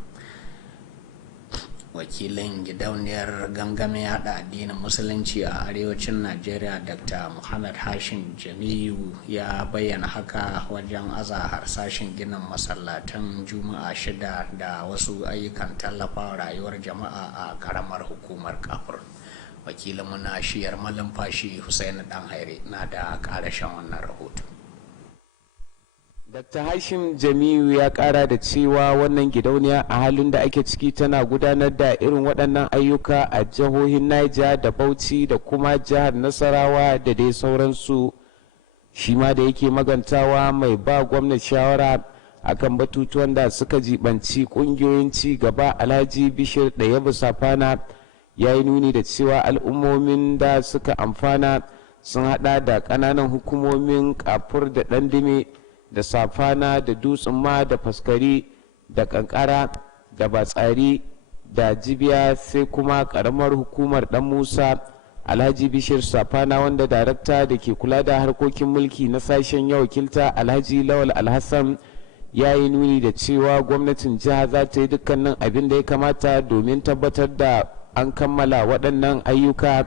Wakilin gidauniyar gangamin yada addinin musulunci a arewacin Najeriya Dr. Muhammad Hashim Jamiu ya bayyana haka wajen aza harsashin ginin masallatan Juma'a 6 da wasu ayyukan tallafa rayuwar jama'a a karamar hukumar Kafur. Wakilinmu na shiyar malumfashi Hussein Dan Haire na da karashen wannan rahoto. Dr. Hashim Jamiu ya kara da cewa wannan gidauniya a halin da ake ciki tana gudanar da irin waɗannan ayyuka a jihohin Niger da Bauchi da kuma jihar Nasarawa da dai sauransu. Shi ma da yake magantawa mai ba gwamnati shawara akan batutuwan da suka jibanci ƙungiyoyin ci gaba Alhaji Bishir da Yabu Safana ya yi nuni da cewa al'ummomin da suka amfana sun hada da ƙananan hukumomin Kafur da Ɗandime da Safana da Dutsen ma da Faskari da Kankara da Batsari da Jibiya, sai kuma ƙaramar hukumar Dan Musa. Alhaji Bishir Safana, wanda darakta da ke kula da harkokin mulki na sashen ya wakilta Alhaji Lawal Alhassan, ya yi nuni da cewa gwamnatin jiha za ta yi dukkanin abin da ya kamata domin tabbatar da an kammala waɗannan ayyuka.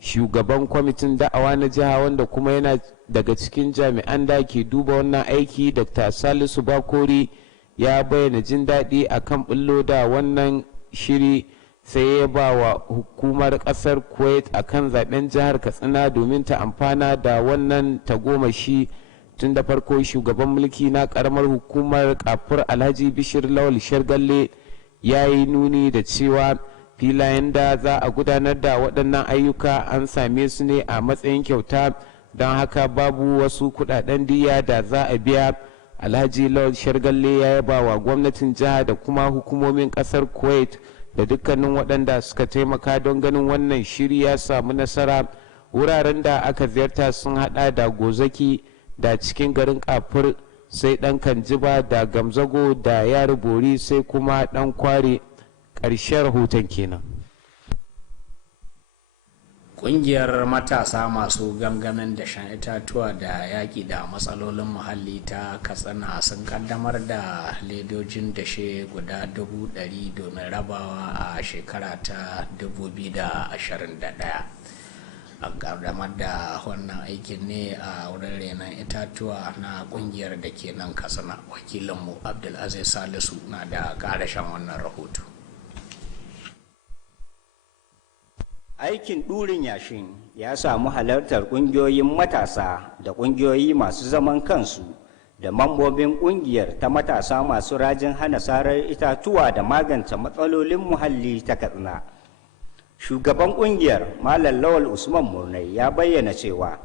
Shugaban kwamitin da'awa na jiha wanda kuma yana daga cikin jami'an da ke duba wannan aiki, Dr. Salisu Bakori, ya bayyana jin daɗi a kan ɓullo da wannan shiri, sai ya ba wa hukumar ƙasar Kuwait a kan zaɓen jihar Katsina domin ta amfana da wannan tagomashi. Tun da farko shugaban mulki na ƙaramar hukumar Kafur Alhaji Bishir Lawal Shargalle ya yi nuni da cewa filayen da za a gudanar da waɗannan ayyuka an same su ne a matsayin kyauta, don haka babu wasu kuɗaɗen diya da za a biya. Alhaji Lawal Shargalle ya yaba wa gwamnatin jiha da kuma hukumomin ƙasar Kuwait da dukkanin waɗanda suka taimaka don ganin wannan shiri ya samu nasara. Wuraren da aka ziyarta sun haɗa da Gozaki da cikin garin Kafur, sai ɗan Kanjiba da Gamzago da Yari Bori, sai kuma ɗan Kware. Ƙarshen rahoton kenan. Ƙungiyar matasa masu gangamin dashen itatuwa da yaƙi da matsalolin muhalli ta Katsina sun kaddamar da ledojin dashe guda 100,000 domin rabawa a shekara ta 2021. An kaddamar da wannan aikin ne a wurin renon itatuwa na ƙungiyar da ke nan Katsina. Wakilinmu Abdulaziz Salisu na da ƙarashen wannan rahoto. Aikin ɗurin yashin ya samu halartar ƙungiyoyin matasa da ƙungiyoyi masu zaman kansu da mambobin ƙungiyar ta matasa masu rajin hana sarar itatuwa da magance matsalolin muhalli ta Katsina. Shugaban ƙungiyar Malam Lawal Usman Murnai ya bayyana cewa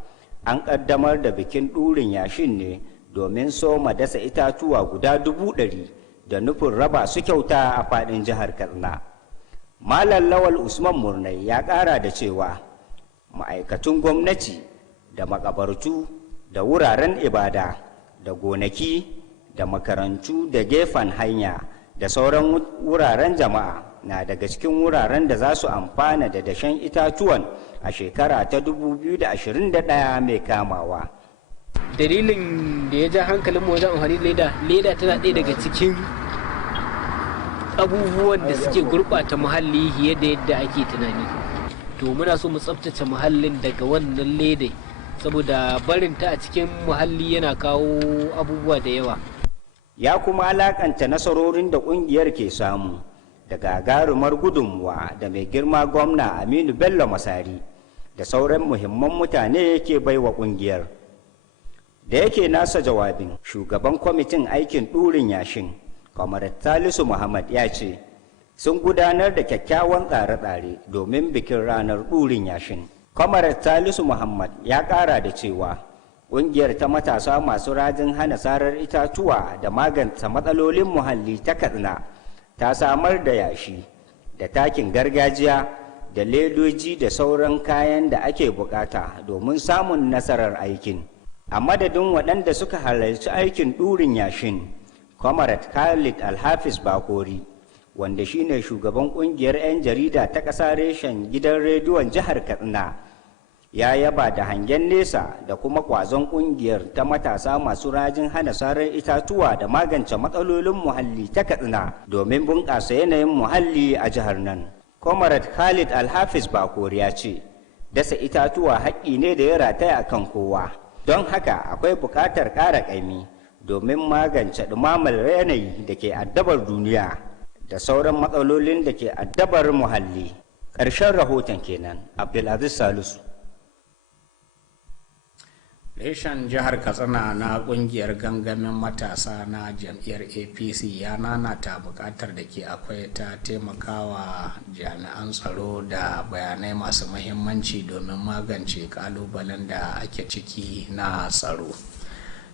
an ƙaddamar da bikin ɗurin yashin ne domin soma dasa itatuwa guda 100,000 da nufin raba su kyauta a faɗin jihar Katsina. Malam Lawal Usman Murnai ya ƙara da cewa ma'aikatun gwamnati da makabartu da wuraren ibada da gonaki da makarantu da gefen hanya da sauran wuraren jama'a na daga cikin wuraren da za su amfana da dashen itatuwan a shekara ta 2021 mai kamawa. Dalilin da ya ja hankalin mu wajen amfani leda tana ɗaya daga cikin abubuwan da suke gurɓata muhalli fiye da yadda ake tunani. To muna so mu tsaftace muhallin daga wannan ledai, saboda barinta a cikin muhalli yana kawo abubuwa da yawa. Ya kuma alakanta nasarorin da ƙungiyar ke samu da gagarumar gudunmuwa da mai girma gwamna Aminu Bello Masari da sauran muhimman mutane ke baiwa ƙungiyar. Da yake nasa jawabin, shugaban kwamitin aikin ɗurin yashin Kamar Salisu Muhammad ya ce sun gudanar da kyakkyawan tsare-tsare domin bikin ranar ɗurin yashin. Kamar Salisu Muhammad ya ƙara da cewa ƙungiyar ta matasa masu rajin hana sarar itatuwa da magance matsalolin muhalli ta Katsina ta samar da yashi da takin gargajiya da ledoji da sauran kayan da ake bukata domin samun nasarar aikin. A madadin waɗanda suka halarci aikin ɗurin yashin, Comrade Khalid Alhafiz Bakori, wanda shine shugaban kungiyar 'yan jarida ta ƙasa reshen gidan rediyon jihar Katsina, ya yaba da hangen nesa da kuma ƙwazon kungiyar ta matasa masu rajin hana sarar itatuwa da magance matsalolin muhalli ta Katsina domin bunƙasa yanayin muhalli a jihar nan. Comrade Khalid Alhafiz Bakori ya ce, dasa itatuwa haƙƙi ne da ya rataya a kan kowa, don haka akwai buƙatar ƙara ƙaimi domin magance ɗumamar yanayi da ke addabar duniya da sauran matsalolin da ke addabar muhalli. Ƙarshen rahoton kenan. Abdulaziz Salisu. Reshen jihar Katsina na ƙungiyar gangamin matasa na jam'iyyar APC ya nanata buƙatar da ke akwai ta taimakawa jami'an tsaro da bayanai masu muhimmanci domin magance ƙalubalen da ake ciki na tsaro.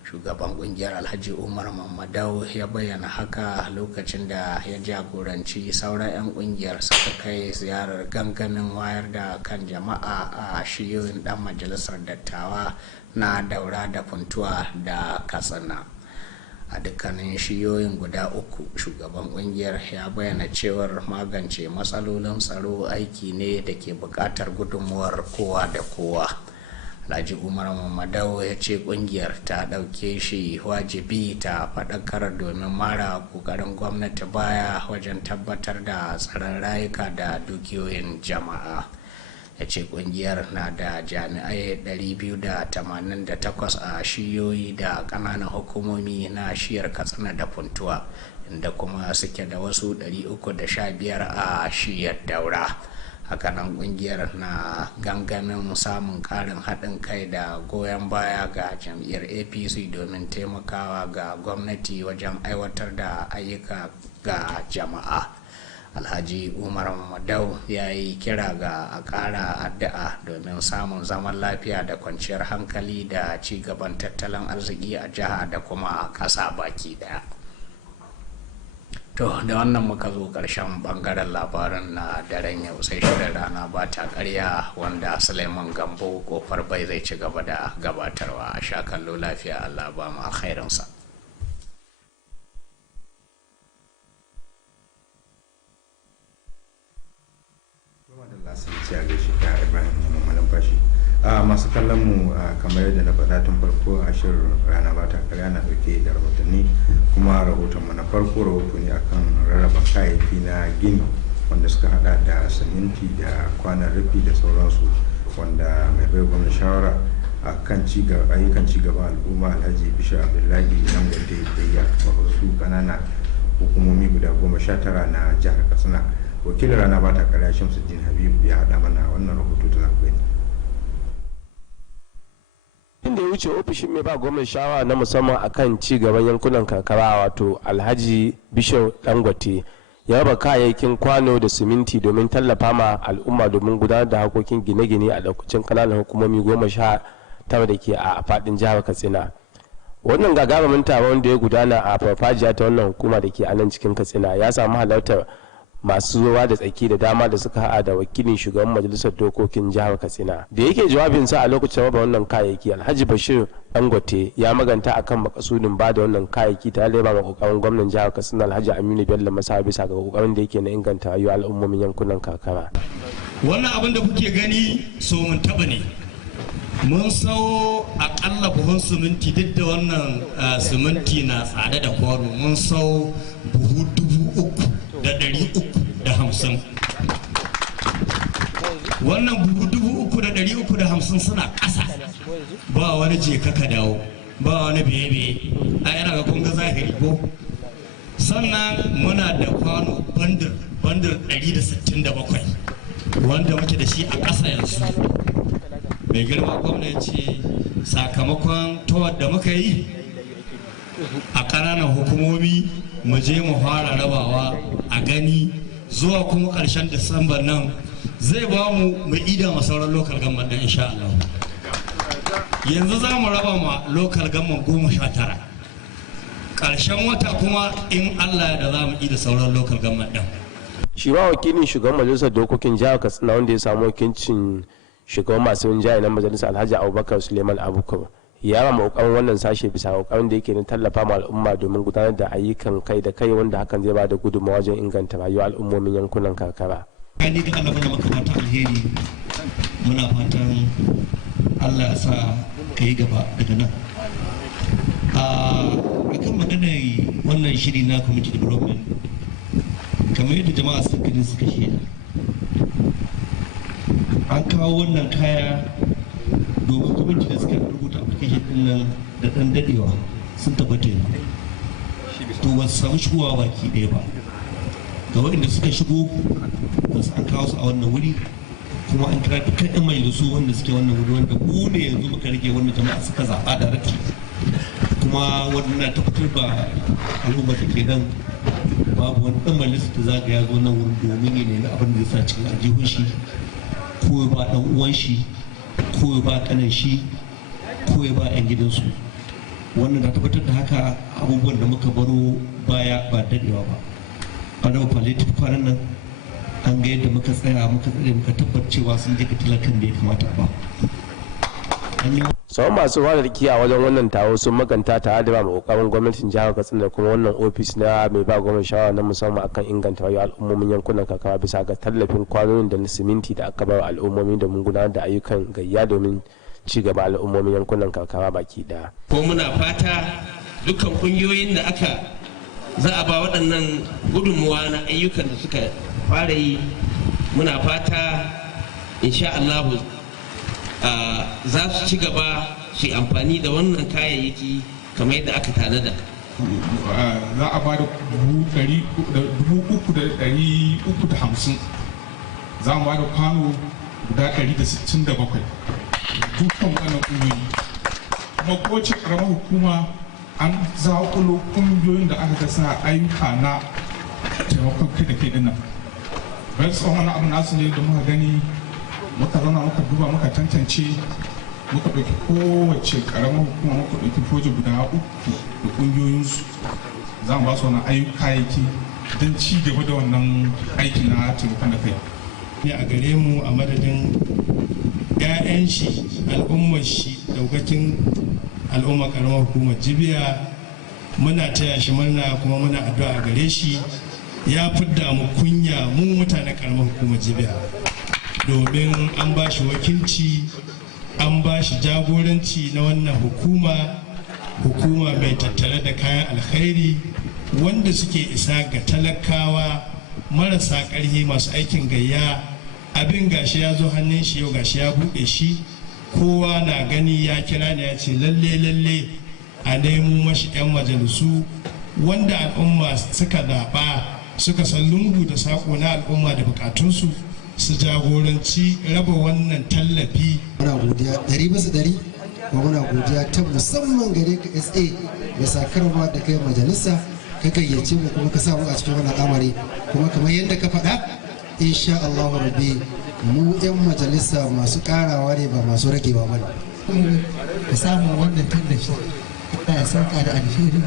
Shugaban kungiyar Alhaji Umar Mamadau ya bayyana haka lokacin da ya jagoranci sauran 'yan kungiyar suka kai ziyarar gangamin wayar da kan jama'a a shiyoyin dan majalisar dattawa na Daura da Funtuwa da Katsina. A dukkanin shiyoyin guda uku, shugaban kungiyar ya bayyana cewar magance matsalolin tsaro aiki ne da ke buƙatar gudunmuwar kowa da kowa. A Alhaji Umar Mamadau ya ce kungiyar ta ɗauke shi wajibi ta faɗakar domin mara ƙoƙarin gwamnati baya wajen tabbatar da tsaron rayuka da dukiyoyin jama'a. Ya ce kungiyar na da jami'ai 288 a shiyoyi da ƙananan hukumomi na shiyar Katsina da Funtuwa, inda kuma suke da wasu 315 a shiyar Daura. Hakanan kungiyar na gangamin samun karin haɗin kai da goyon baya ga jam'iyyar APC domin taimakawa ga gwamnati wajen aiwatar da ayyuka ga jama'a. Alhaji Umar Madau ya yi kira ga a ƙara addu'a domin samun zaman lafiya da kwanciyar hankali da ci gaban tattalin arziki a jiha da kuma a ƙasa baki daya. To da wannan muka zo ƙarshen ɓangaren labarin na daren yau, sai shirin rana ba ta ƙarya wanda Suleiman Gambo kofar bai zai ci gaba da gabatarwa. A sha kallo lafiya, Allah ba mu alkhairinsa. Masu kallon mu kamar yadda na faɗa tun farko a shirin rana ba ta karya na ɗauke da rahotanni, kuma rahoton mu na farko rahoto ne akan rarraba kayayyaki na gini wanda suka hada da siminti da kwanan rufi da sauransu, wanda mai bai gwamnati shawara a kan ayyukan cigaban al'umma Alhaji Bishir Abdullahi nan gwada ya wasu ƙanana hukumomi guda 19 na jihar Katsina. Wakilin rana ba ta karya Shamsuddin Habibu ya haɗa mana wannan rahoto da za ku gani. inda ya wuce ofishin mai ba gwamnati shawara na musamman akan ci gaban yankunan karkara wato Alhaji Bishir Dangote ya raba kayayyakin kwano da siminti domin tallafa ma al'umma domin gudanar da harkokin gine-gine a daukacin kananan hukumomi 19 da ke a fadin jihar Katsina. Wannan gagarumin taron da ya gudana a farfajiya ta wannan hukuma da ke a nan cikin Katsina ya samu halartar masu ruwa da tsaki da dama da suka haɗa da wakilin shugaban majalisar dokokin jihar Katsina. Da yake jawabinsa a lokacin raba wannan kayayyaki, Alhaji Bashir Dangote ya maganta akan makasudin ba da wannan kayayyaki tare da yaba kokarin gwamnan jihar Katsina Alhaji Aminu Bello Masari bisa ga kokarin da yake na inganta rayuwar al'ummomin yankunan karkara. Wannan abin da kuke gani so mun taba ne. Mun sau akalla buhun siminti, duk da wannan siminti na tsada da kwano, mun sau buhu 3,350. Wannan buhu 3,350 suna ƙasa, ba wani je ka dawo, ba wani bebe a yana ga kunga zahiri ko. Sannan muna da kwano bandir 167 wanda muke da shi a ƙasa yanzu. Mai girma gwamna ya ce sakamakon tawar da muka yi a ƙananan hukumomi mu je mu fara rabawa a gani zuwa kuma ƙarshen Disamba nan zai ba mu ida ma sauran lokal gamman ɗin insha Allah. Yanzu za mu raba ma lokal gamman 19, ƙarshen wata kuma in Allah da za mu ida sauran lokal gamman ɗin. Shi ma wakilin shugaban majalisar dokokin jihar Katsina wanda ya samu wakilcin shugaban masu rinjaye na majalisar Alhaji Abubakar Suleiman Abubakar ya rama kokarin wannan sashe bisa kokarin da yake na tallafa ma al'umma domin gudanar da ayyukan kai da kai wanda hakan zai bada gudunmawa wajen inganta rayuwar al'ummomin yankunan karkara. Ni da Allah muna maka fata alheri, muna fatan Allah ya sa ka yi gaba daga nan. Akan maganar wannan shiri na community development, kamar yadda jama'a suka shaida, an kawo wannan kaya domin kwamiti da suka rubuta application din nan da dan dadewa sun tabbata yanzu to ba su samu shigowa baki ɗaya ba. Ga waɗanda suka shigo da su an kawo su a wannan wuri, kuma an kira dukkan 'yan majalisu wanda suke wannan wuri wanda mu ne yanzu muka rage wannan jama'a suka zaɓa da rati, kuma wannan tabbatar ba al'ummar da ke nan babu wani ɗan majalisa da zaga ya zo nan wurin domin ya nemi abin da zai sa cikin aljihun shi, ko ya ba dan uwan shi, ko ya ba kanan shi, ko ya ba yan gidansu. Wannan da tabbatar da haka abubuwan da muka baro baya ba dadewa ba. An raba palliative kwanan nan, an ga yadda muka tsaya muka tabbatar cewa sun je ga talakan da ya kamata ba. Sauran masu ruwa da riki a wajen wannan taro sun maganta tare da ba kokarin gwamnatin jihar Katsina da kuma wannan ofis na mai ba gwamnati shawara na musamman akan inganta rayuwar al'ummomin yankunan karkara bisa ga tallafin kwanonin da na siminti da aka bar al'ummomi domin gudanar da ayyukan gayya domin ci gaba al'ummomin yankunan karkara baki daya. Ko muna fata dukkan kungiyoyin da za a ba waɗannan gudunmuwa na ayyukan da suka fara yi, muna fata insha Allah za su ci gaba su amfani da wannan kayayyaki kamar yadda aka tanada. Za a ba da 3,350, za mu ba da kwano guda 167 dukkan wannan ƙungiyoyi, kuma kowace ƙaramar hukuma an zaƙulo ƙungiyoyin da aka ga suna ayyuka na taimakon kai da kai dinnan. Bai tsawon wani abu nasu ne da muka gani, muka zauna muka duba muka tantance, muka ɗauki kowace ƙaramar hukuma muka ɗauki foji guda 3 da ƙungiyoyinsu, za mu ba su wani kayayyaki don ci gaba da wannan aiki na taimakon da kai. Ne a gare mu a madadin 'ya'yan shi, al'ummar shi, daukakin al'ummar karamar hukumar Jibiya, muna taya shi murna kuma muna addu'a a gare shi. Ya fidda mu kunya mu mutanen karamar hukumar Jibiya, domin an ba shi wakilci, an ba shi jagoranci na wannan hukuma mai tattare da kayan alkhairi wanda suke isa ga talakawa marasa ƙarfi masu aikin gayya. Abin gashi ya zo hannun shi yau, gashi ya buɗe shi, kowa na gani, ya kira ne ya ce lalle a nemo mashi 'yan majalisu wanda al'umma suka zaɓa, suka san lungu da saƙo na al'umma da bukatunsu, su jagoranci raba wannan tallafi. Muna godiya 100% kuma muna godiya ta musamman gare ka SA bisa karama da kai majalisa, ka gayyace mu kuma ka samu a cikin wannan al'amari, kuma kamar yadda ka faɗa, insha Allah rabbi mu 'yan majalisa masu karawa ne ba masu ragewa ba ne. Da samun wannan tallafi, Allah ya sauka da alheri,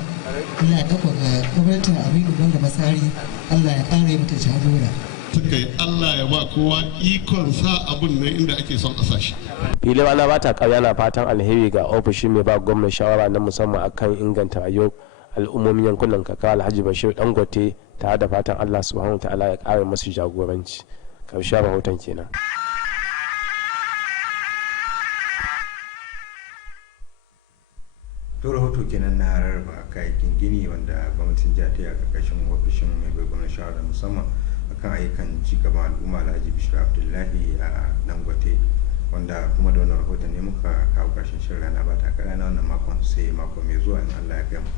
Allah ya ɗauka ga gwamnatin Aminu Bello Masari, Allah ya ƙara mata jagora. Suka yi Allah ya ba kowa ikon sa abun nan inda ake son a sashi. Filin ana ba ta ƙarya na fatan alheri ga ofishin mai ba gwamnan shawara na musamman akan inganta rayuwar al'ummomin yankunan kaka Alhaji Bashir Dangote, tare da fatan Allah subhanahu wa ta'ala ya ƙara masu jagoranci. Ƙarshen rahoton kenan. To rahoto kenan na rarraba kayayyakin gini wanda gwamnatin jiha ta yi a ƙarƙashin ofishin mai bai gwamnan shawara musamman akan ayyukan cigaban al'umma Alhaji Bashir Abdullahi a Dangote, wanda kuma da wannan rahoton ne muka kawo ƙarshen shirin rana ba ta kara na wannan makon, sai mako mai zuwa in Allah ya kai mu.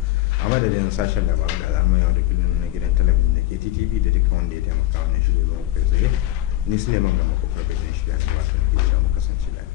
A madadin sashen labaru da al'amuran yau da kullum na gidan talabijin da ke KTTV da dukkan wanda ya taimaka wannan shirin zuwa kai tsaye, ni Suleiman Gama ko farfajin shirya da wato na ke mu kasance lafiya.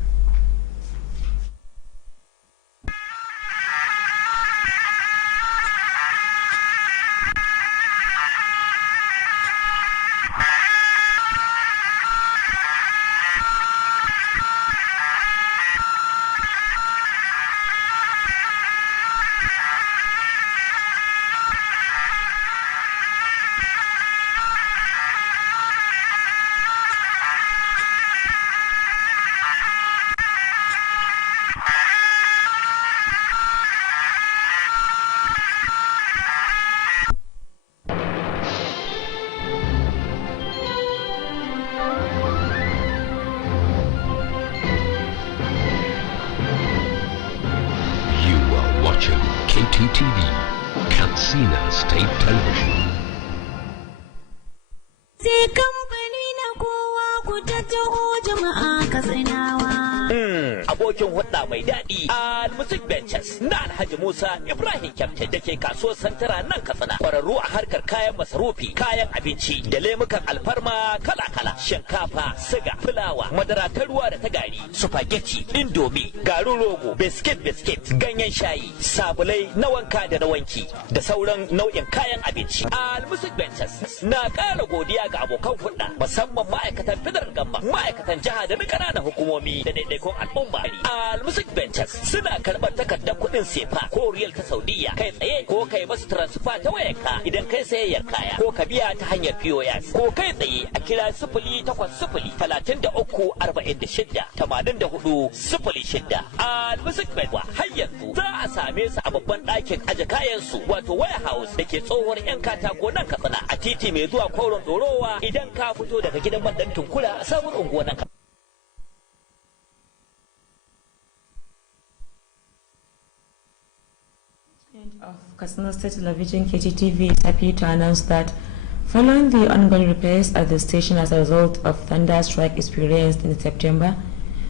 KTTV, Katsina State Television. Sai kamfani na kowa ku tattaho jama'a Katsinawa. Abokin hudda mai daɗi a Music Benches na Alhaji Musa Ibrahim Kyaftin da ke kasuwar Santara nan Katsina. Kwararru a harkar kayan masarufi, kayan abinci da lemukan alfarma kala-kala, shinkafa, siga, fulawa, madara ta ruwa da ta gari, spaghetti, indomi, garin rogo, biskit, ganyen shayi, sabulai na wanka da na wanki da sauran nau'in kayan abinci. A Music Benches na ƙara godiya ga abokan hudda, musamman ma'aikatan fidar gamba, ma'aikatan jiha da na ƙananan hukumomi da daidaikun al'umma. A Music Benches suna karɓar takardar kuɗin sefa ko riyal ta Saudiya kai tsaye, ko kai masu transfer ta wayarka idan kai sayayyar kaya, ko ka biya ta hanyar POS, ko kai tsaye a kira 0800-33-46-84-06. A Music Benches har yanzu za a same su a babban ɗakin aje kayan su wato warehouse da ke tsohuwar 'yan katako nan Katsina a titi mai zuwa Koron Dorowa idan ka fito daga gidan man Tunkura a sabon unguwar nan. Katsina State Television KTTV is happy to announce that following the ongoing repairs at the station as a result of thunderstrike experienced in September,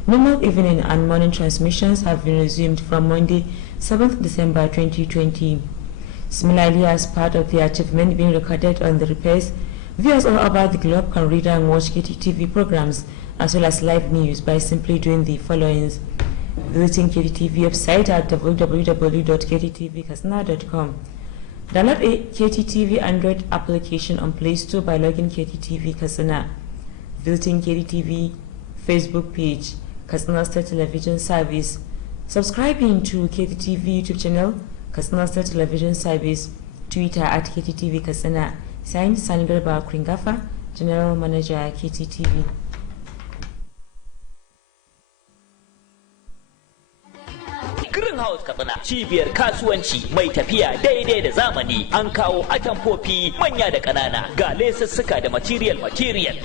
normal evening and morning transmissions have been resumed from Monday, 7th December 2020. Similarly, as part of the achievement being recorded on the repairs, viewers all over the globe can read and watch KTTV programs as well as live news by simply doing the following: visiting KTTV website at www.kttvkatsina.com. Download a KTTV Android application on Play Store by logging KTTV Katsina. Visiting KTTV Facebook page, Katsina State Television Service. Subscribing to KTTV YouTube channel, Katsina State Television Service. Twitter at KTTV Katsina. Signed, Sanigarba Kringafa, General Manager KTTV. Greenhouse Katsina, cibiyar kasuwanci mai tafiya daidai da zamani. An kawo atamfofi manya da ƙanana, ga lesussuka da material,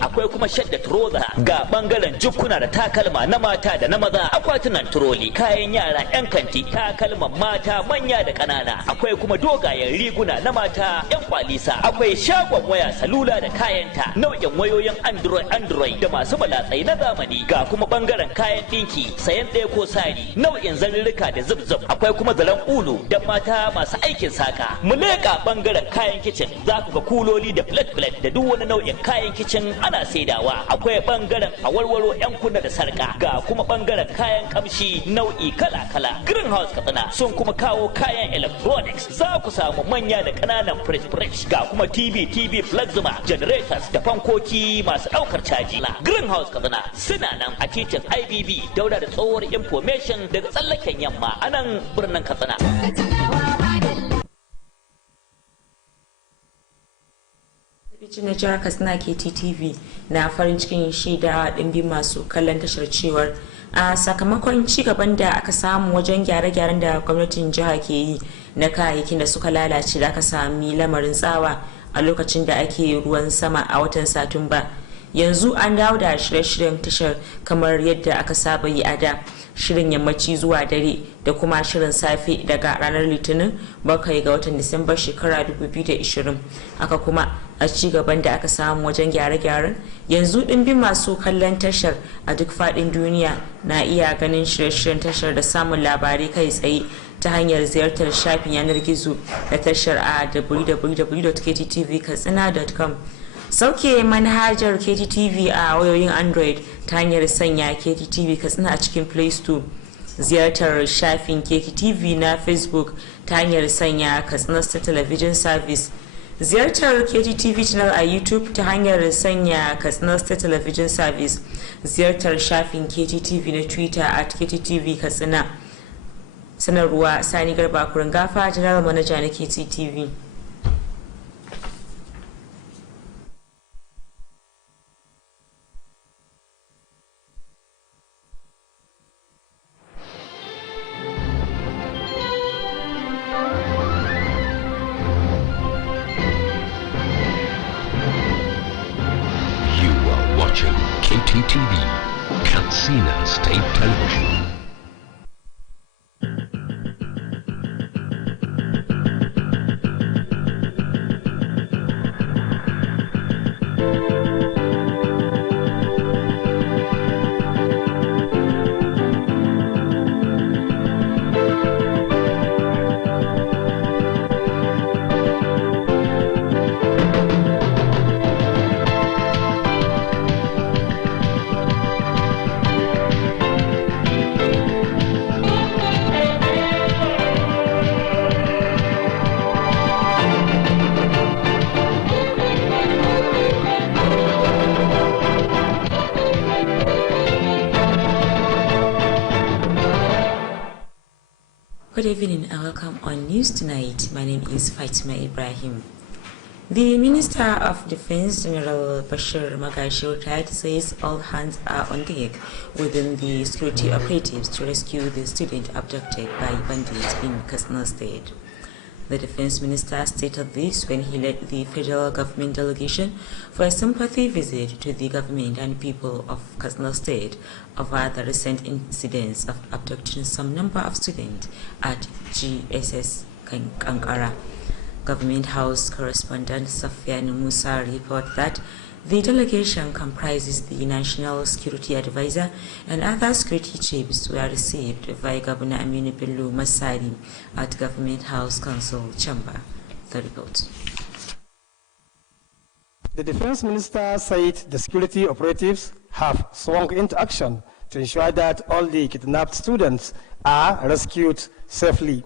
akwai kuma shadda trouser, ga bangaren jukkuna da takalma na mata da na maza, akwatunan turoli, kayan yara 'yan kanti, takalman mata manya da ƙanana, akwai kuma dogayen riguna na mata 'yan kwalisa, akwai shagon waya salula da kayanta, nau'in wayoyin Android da masu malatsai na zamani, ga kuma bangaren kayan ɗinki, sayan ɗaya ko sari, nau'in zarurruka da zub-zub, akwai kuma zaren ulu da mata masu aikin saka. Mu leƙa bangaren kayan kicin, za ku ga kuloli da plate da duk wani nau'in kayan kicin ana saidawa. Akwai bangaren awarwaro 'yan kunna da sarka, ga kuma bangaren kayan kamshi nau'i kala-kala. Greenhouse Katsina sun kuma kawo kayan electronics, za ku samu manya da ƙananan fridge, ga kuma TV plasma, generators da fankoki masu ɗaukar caji. Greenhouse Katsina suna nan a titin IBB daura da tsohuwar information daga tsallaken yamma a nan birnin Katsina. Na jihar Katsina KTTV na farin cikin shaida ɗimbin masu kallon tashar cewar a sakamakon cigaban da aka samu wajen gyare-gyaren da gwamnatin jiha ke yi na kayayyakin da suka lalace da aka sami lamarin tsawa a lokacin da ake ruwan sama a watan Satumba. Yanzu an dawo da shirye-shiryen tashar kamar yadda aka saba yi a da. Shirin yammaci zuwa dare da kuma shirin safe daga ranar Litinin 7 ga watan Disamba shekara 2020. Haka kuma a ci gaban da aka samu wajen gyare-gyaren, yanzu ɗimbin masu kallon tashar a duk faɗin duniya na iya ganin shirye-shiryen tashar da samun labarai kai tsaye ta hanyar ziyartar shafin yanar gizo da tashar a www.kttvkatsina.com. Sauke manhajar KTTV a wayoyin Android ta hanyar sanya KTTV Katsina a cikin Play Store. Ziyartar shafin KTTV na Facebook ta hanyar sanya Katsina State Television Service. Ziyartar KTTV channel a YouTube ta hanyar sanya Katsina State Television Service. Ziyartar shafin KTTV na Twitter at KTTV Katsina. Sanarwa Sani Garba Kurangafa, General Manager na KTTV. Watching KTTV, Katsina State Television. Good evening and welcome on News Tonight. My name is Fatima Ibrahim. The Minister of Defense, General Bashir Magashi, retired, says all hands are on deck within the security operatives to rescue the student abducted by bandits in Katsina State. The Defense Minister stated this when he led the federal government delegation for a sympathy visit to the government and people of Katsina State over the recent incidents of abducting some number of students at GSS Kankara. Government House correspondent Safian Musa reported that the delegation comprises the National Security Advisor and other security chiefs were received by Governor Aminu Bello Masari at Government House Council Chamber. The report. The Defense Minister said the security operatives have swung into action to ensure that all the kidnapped students are rescued safely.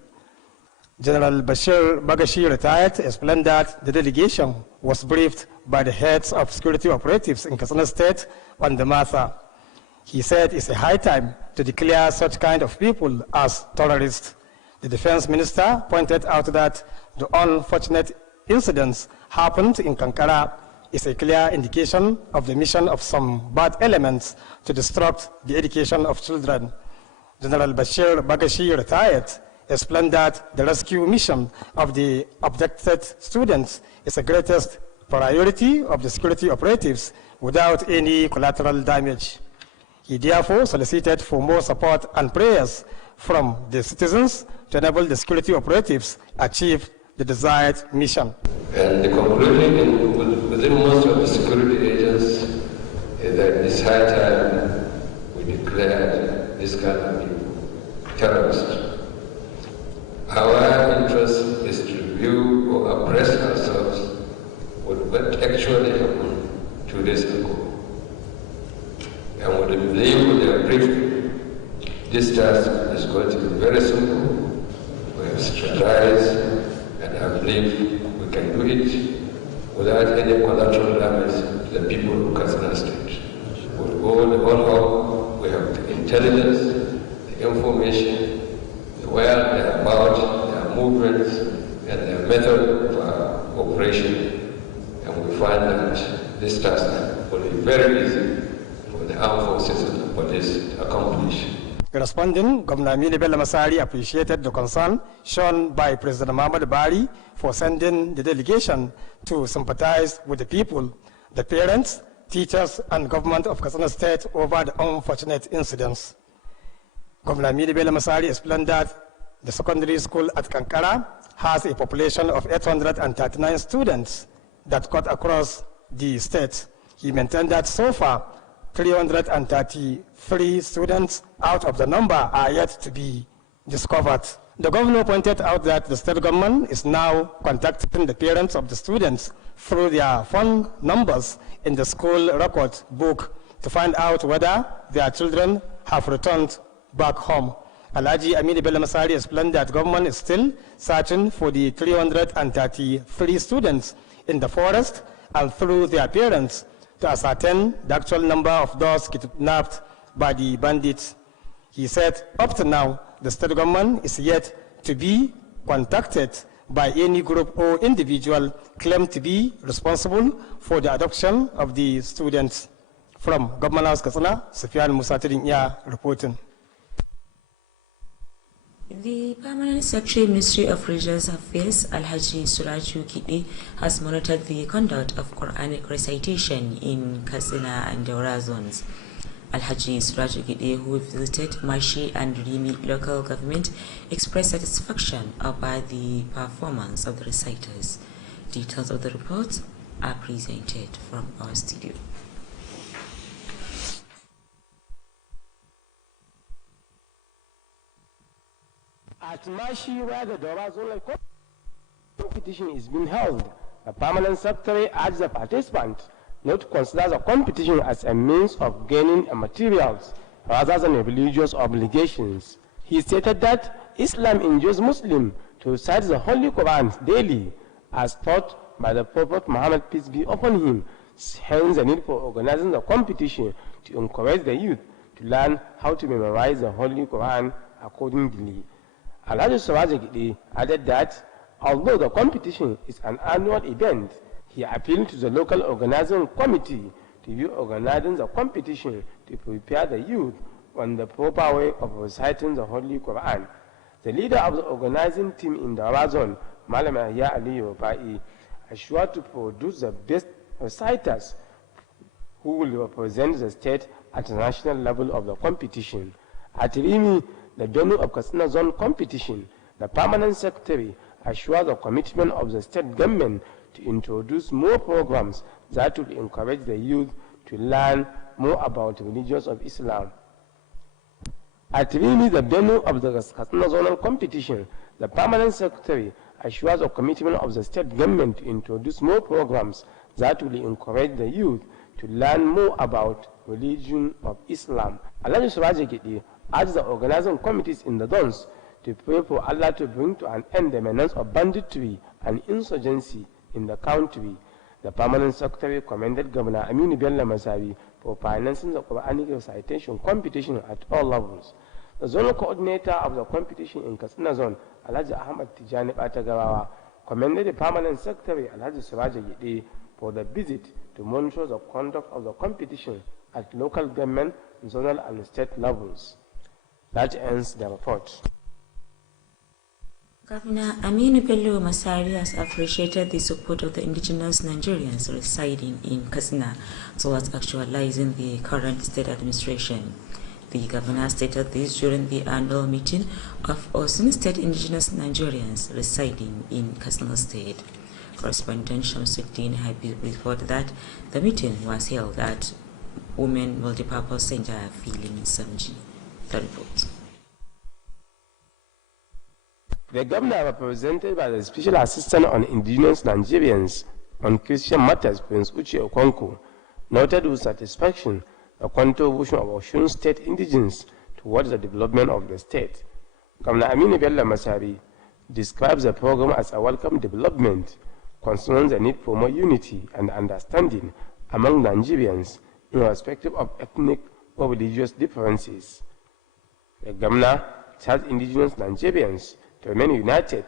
General Bashir Bagashi, retired, explained that the delegation was briefed by the heads of security operatives in Katsina State on the matter. He said it's a high time to declare such kind of people as terrorists. The Defense Minister pointed out that the unfortunate incidents happened in Kankara is a clear indication of the mission of some bad elements to disrupt the education of children. General Bashir Bagashi, retired, explained that the rescue mission of the abducted students is the greatest priority of the security operatives without any collateral damage. He therefore solicited for more support and prayers from the citizens to enable the security operatives achieve the desired mission. And the conclusion within most of the security agents is that it's high time we declare this kind of people terrorists. Our interest is to view or appraise ourselves with what actually happened 2 days ago. And we believe with their briefing, this task is going to be very simple. We have strategized, and I believe we can do it without any collateral damage to the people of Katsina State. With all out, we have the intelligence, the information, where they are about, their movements, and their method of operation. And we find that this task will be very easy for the armed forces and police to accomplish. Corresponding Governor Aminu Bello Masari appreciated the concern shown by President Muhammad Bari for sending the delegation to sympathize with the people, the parents, teachers, and government of Katsina State over the unfortunate incidents. Governor Aminu Bello Masari explained that the secondary school at Kankara has a population of 839 students that cut across the state. He maintained that so far, 333 students out of the number are yet to be discovered. The governor pointed out that the state government is now contacting the parents of the students through their phone numbers in the school record book to find out whether their children have returned back home. Alhaji Aminu Bello Masari explained that government is still searching for the 333 students in the forest and through their parents to ascertain the actual number of those kidnapped by the bandits. He said, up to now, the state government is yet to be contacted by any group or individual claimed to be responsible for the adoption of the students. From Government House Katsina, Safian Musa Tidinya reporting. The Permanent Secretary, Ministry of Religious Affairs, Alhaji Suraju Kide, has monitored the conduct of Quranic recitation in Katsina and Daura zones. Alhaji Suraju Kide, who visited Mashi and Rimi local government, expressed satisfaction about the performance of the reciters. Details of the report are presented from our studio. At Mashi, where the Daura zonal competition is being held, the permanent secretary urged the participants not to consider the competition as a means of gaining materials rather than religious obligations. He stated that Islam enjoins Muslims to recite the Holy Quran daily as taught by the Prophet Muhammad, peace be upon him. Hence the need for organizing the competition to encourage the youth to learn how to memorize the Holy Quran accordingly. Alhaji Suraju added that although the competition is an annual event, he appealed to the local organizing committee to be organizing the competition to prepare the youth on the proper way of reciting the Holy Quran. The leader of the organizing team in the Daura zone, Malam Yahya Ali Yobai, assured to produce the best reciters who will represent the state at the national level of the competition. At Rimi, the venue of Katsina Zone competition, the permanent secretary assures the commitment of the state government to introduce more programs that will encourage the youth to learn more about the religions of Islam. At Rimi, the venue of the Katsina zonal competition, the permanent secretary assures the commitment of the state government to introduce more programs that will encourage the youth to learn more about religion of Islam. Alhaji Suraji Gidi urged the organizing committees in the zones to pray for Allah to bring to an end the menace of banditry and insurgency in the country. The permanent secretary commended Governor Aminu Bello Masari for financing the Quranic recitation competition at all levels. The zonal coordinator of the competition in Katsina zone, Alhaji Ahmad Tijani Batagawawa, commended the permanent secretary, Alhaji Suraji Gidi, for the visit to monitor the conduct of the competition at local government, zonal and state levels. That ends the report. Governor Aminu Bello Masari has appreciated the support of the indigenous Nigerians residing in Katsina towards actualizing the current state administration. The governor stated this during the annual meeting of Osun State Indigenous Nigerians residing in Katsina State. Correspondent Shamsuddin Habib reported that the meeting was held at Women Multipurpose Center, Feeling Samji. The report. The governor, represented by the Special Assistant on Indigenous Nigerians on Christian Matters, Prince Uche Okonkwo, noted with satisfaction the contribution of Osun State indigents towards the development of the state. Governor Aminu Bello Masari describes the program as a welcome development concerning the need for more unity and understanding among Nigerians irrespective of ethnic or religious differences. The governor charged indigenous Nigerians to remain united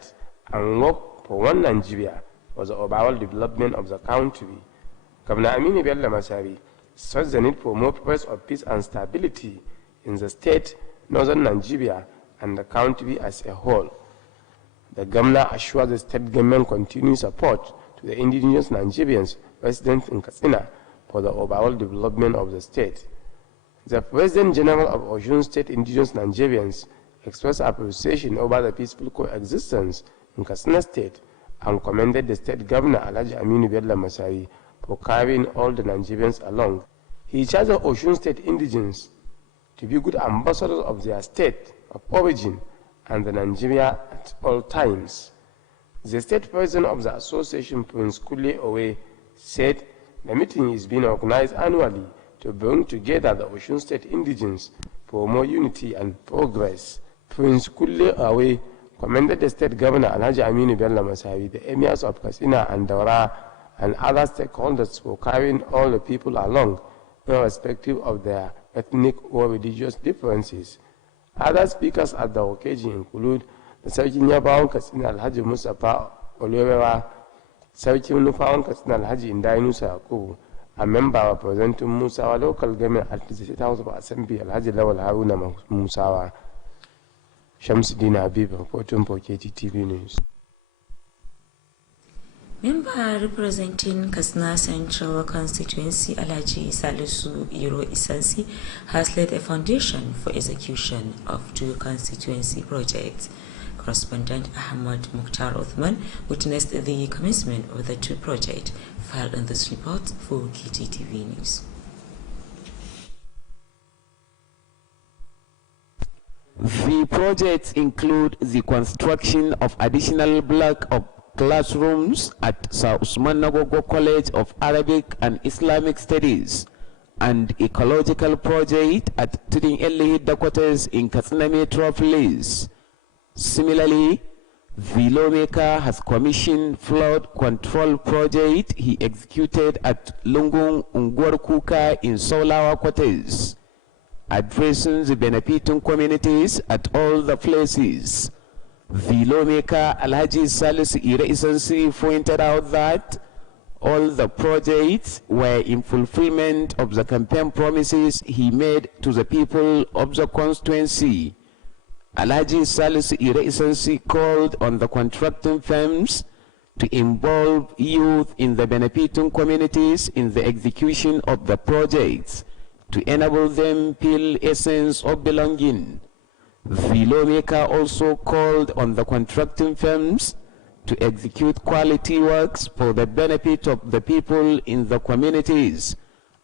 and work for one Nigeria for the overall development of the country. Governor Aminu Bello Masari stressed the need for more progress of peace and stability in the state, northern Nigeria, and the country as a whole. The governor assured the state government continued support to the indigenous Nigerians residents in Katsina for the overall development of the state. The President General of Osun State Indigenous Nigerians expressed appreciation over the peaceful coexistence in Katsina State and commended the state governor Alhaji Aminu Bello Masari for carrying all the Nigerians along. He charged the Osun State indigents to be good ambassadors of their state of origin and the Nigeria at all times. The state president of the association, Prince Kule Owe, said the meeting is being organized annually to bring together the Osun State indigents for more unity and progress. Prince Kule Owe commended the state governor Alhaji Aminu Bello Masari, the emirs of Katsina and Daura, and other stakeholders for carrying all the people along, irrespective of their ethnic or religious differences. Other speakers at the occasion include the Sarkin Yabawan Katsina Alhaji Mustapha Olewewa, Sarkin Nufawan Katsina Alhaji Indainusa Yakubu, a member representing Musawa local government at the State House of Assembly Alhaji Lawal Haruna Musawa. Shamsuddin Habib reporting for KTTV News. Member representing Katsina Central Constituency Alhaji Salisu Iro Isansi has laid a foundation for execution of 2 constituency projects. Correspondent Ahmad Mukhtar Othman witnessed the commencement of the 2 projects, filed in this report for KTTV News. The projects include the construction of additional block of classrooms at Sir Usman Nagogo College of Arabic and Islamic Studies and ecological project at Tuding Eli headquarters in Katsina Metropolis. Similarly, the lawmaker has commissioned flood control project he executed at Lungung Ungwar Kuka in Solawa quarters, addressing the benefiting communities at all the places. The lawmaker Alhaji Salisu Ire Isansi pointed out that all the projects were in fulfillment of the campaign promises he made to the people of the constituency. Alhaji Salisu Ire Isansi called on the contracting firms to involve youth in the benefiting communities in the execution of the projects to enable them feel a sense of belonging. The lawmaker also called on the contracting firms to execute quality works for the benefit of the people in the communities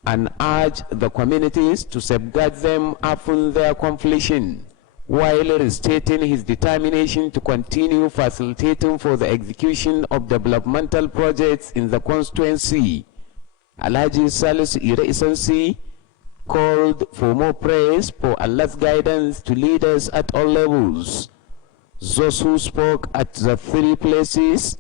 and urge the communities to safeguard them upon their completion, while restating his determination to continue facilitating for the execution of developmental projects in the constituency. Alhaji Salisu Ire Isansi called for more praise for Allah's guidance to leaders at all levels. Those who spoke at the three places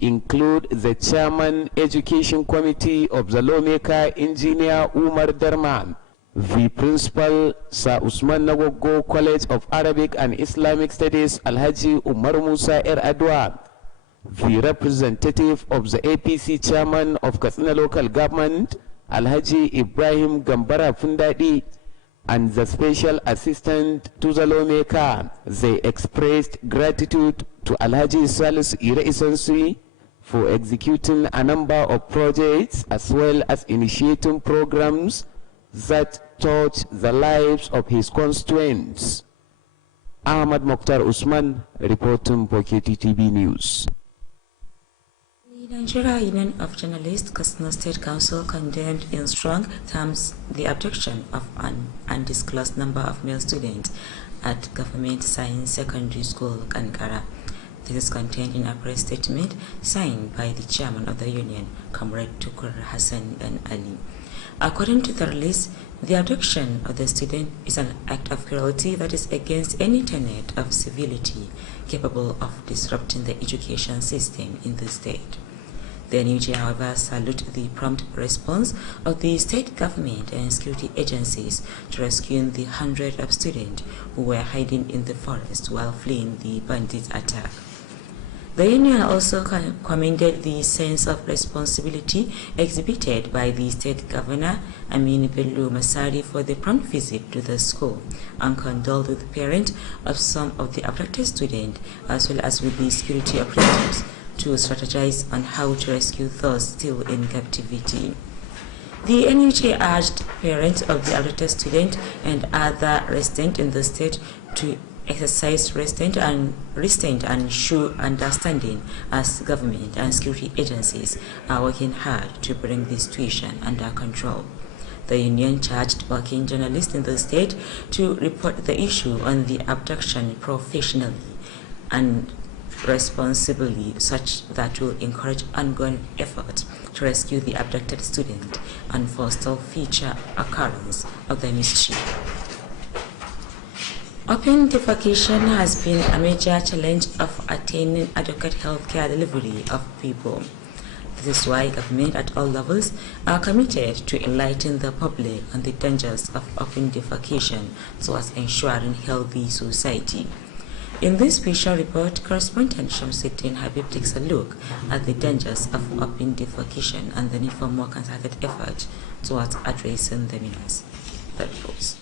include the Chairman Education Committee of the Lawmaker, Engineer Umar Darman, the Principal, Sir Usman Nagogo College of Arabic and Islamic Studies, Alhaji Umar Musa Adwa, the representative of the APC Chairman of Katsina Local Government, Alhaji Ibrahim Gambara Fundadi, and the Special Assistant to the Lawmaker. They expressed gratitude to Alhaji Salisu Ire Isansi for executing a number of projects as well as initiating programs that touch the lives of his constituents. Ahmad Mokhtar Usman reporting for KTTV News. The Nigeria Union of Journalists, Katsina State Council condemned in strong terms the abduction of an undisclosed number of male students at Government Science Secondary School, Kankara. This is contained in a press statement signed by the chairman of the union, Comrade Tukur Hassan and Ali. According to the release, the abduction of the student is an act of cruelty that is against any tenet of civility capable of disrupting the education system in the state. The NUJ, however, salute the prompt response of the state government and security agencies to rescuing the hundreds of students who were hiding in the forest while fleeing the bandit attack. The union also commended the sense of responsibility exhibited by the state governor, Aminu Bello Masari, for the prompt visit to the school and condoled with the parents of some of the abducted students as well as with the security operatives to strategize on how to rescue those still in captivity. The NUJ urged parents of the abducted student and other residents in the state to exercise restraint and show understanding as government and security agencies are working hard to bring the situation under control. The union charged working journalists in the state to report the issue on the abduction professionally and responsibly, such that will encourage ongoing efforts to rescue the abducted student and forestall future occurrence of the mischief. Open defecation has been a major challenge of attaining adequate healthcare delivery of people. This is why government at all levels are committed to enlighten the public on the dangers of open defecation so as ensuring healthy society. In this special report, correspondent Shamsuddin Habib takes a look at the dangers of open defecation and the need for more concerted effort towards addressing the menace. The reports.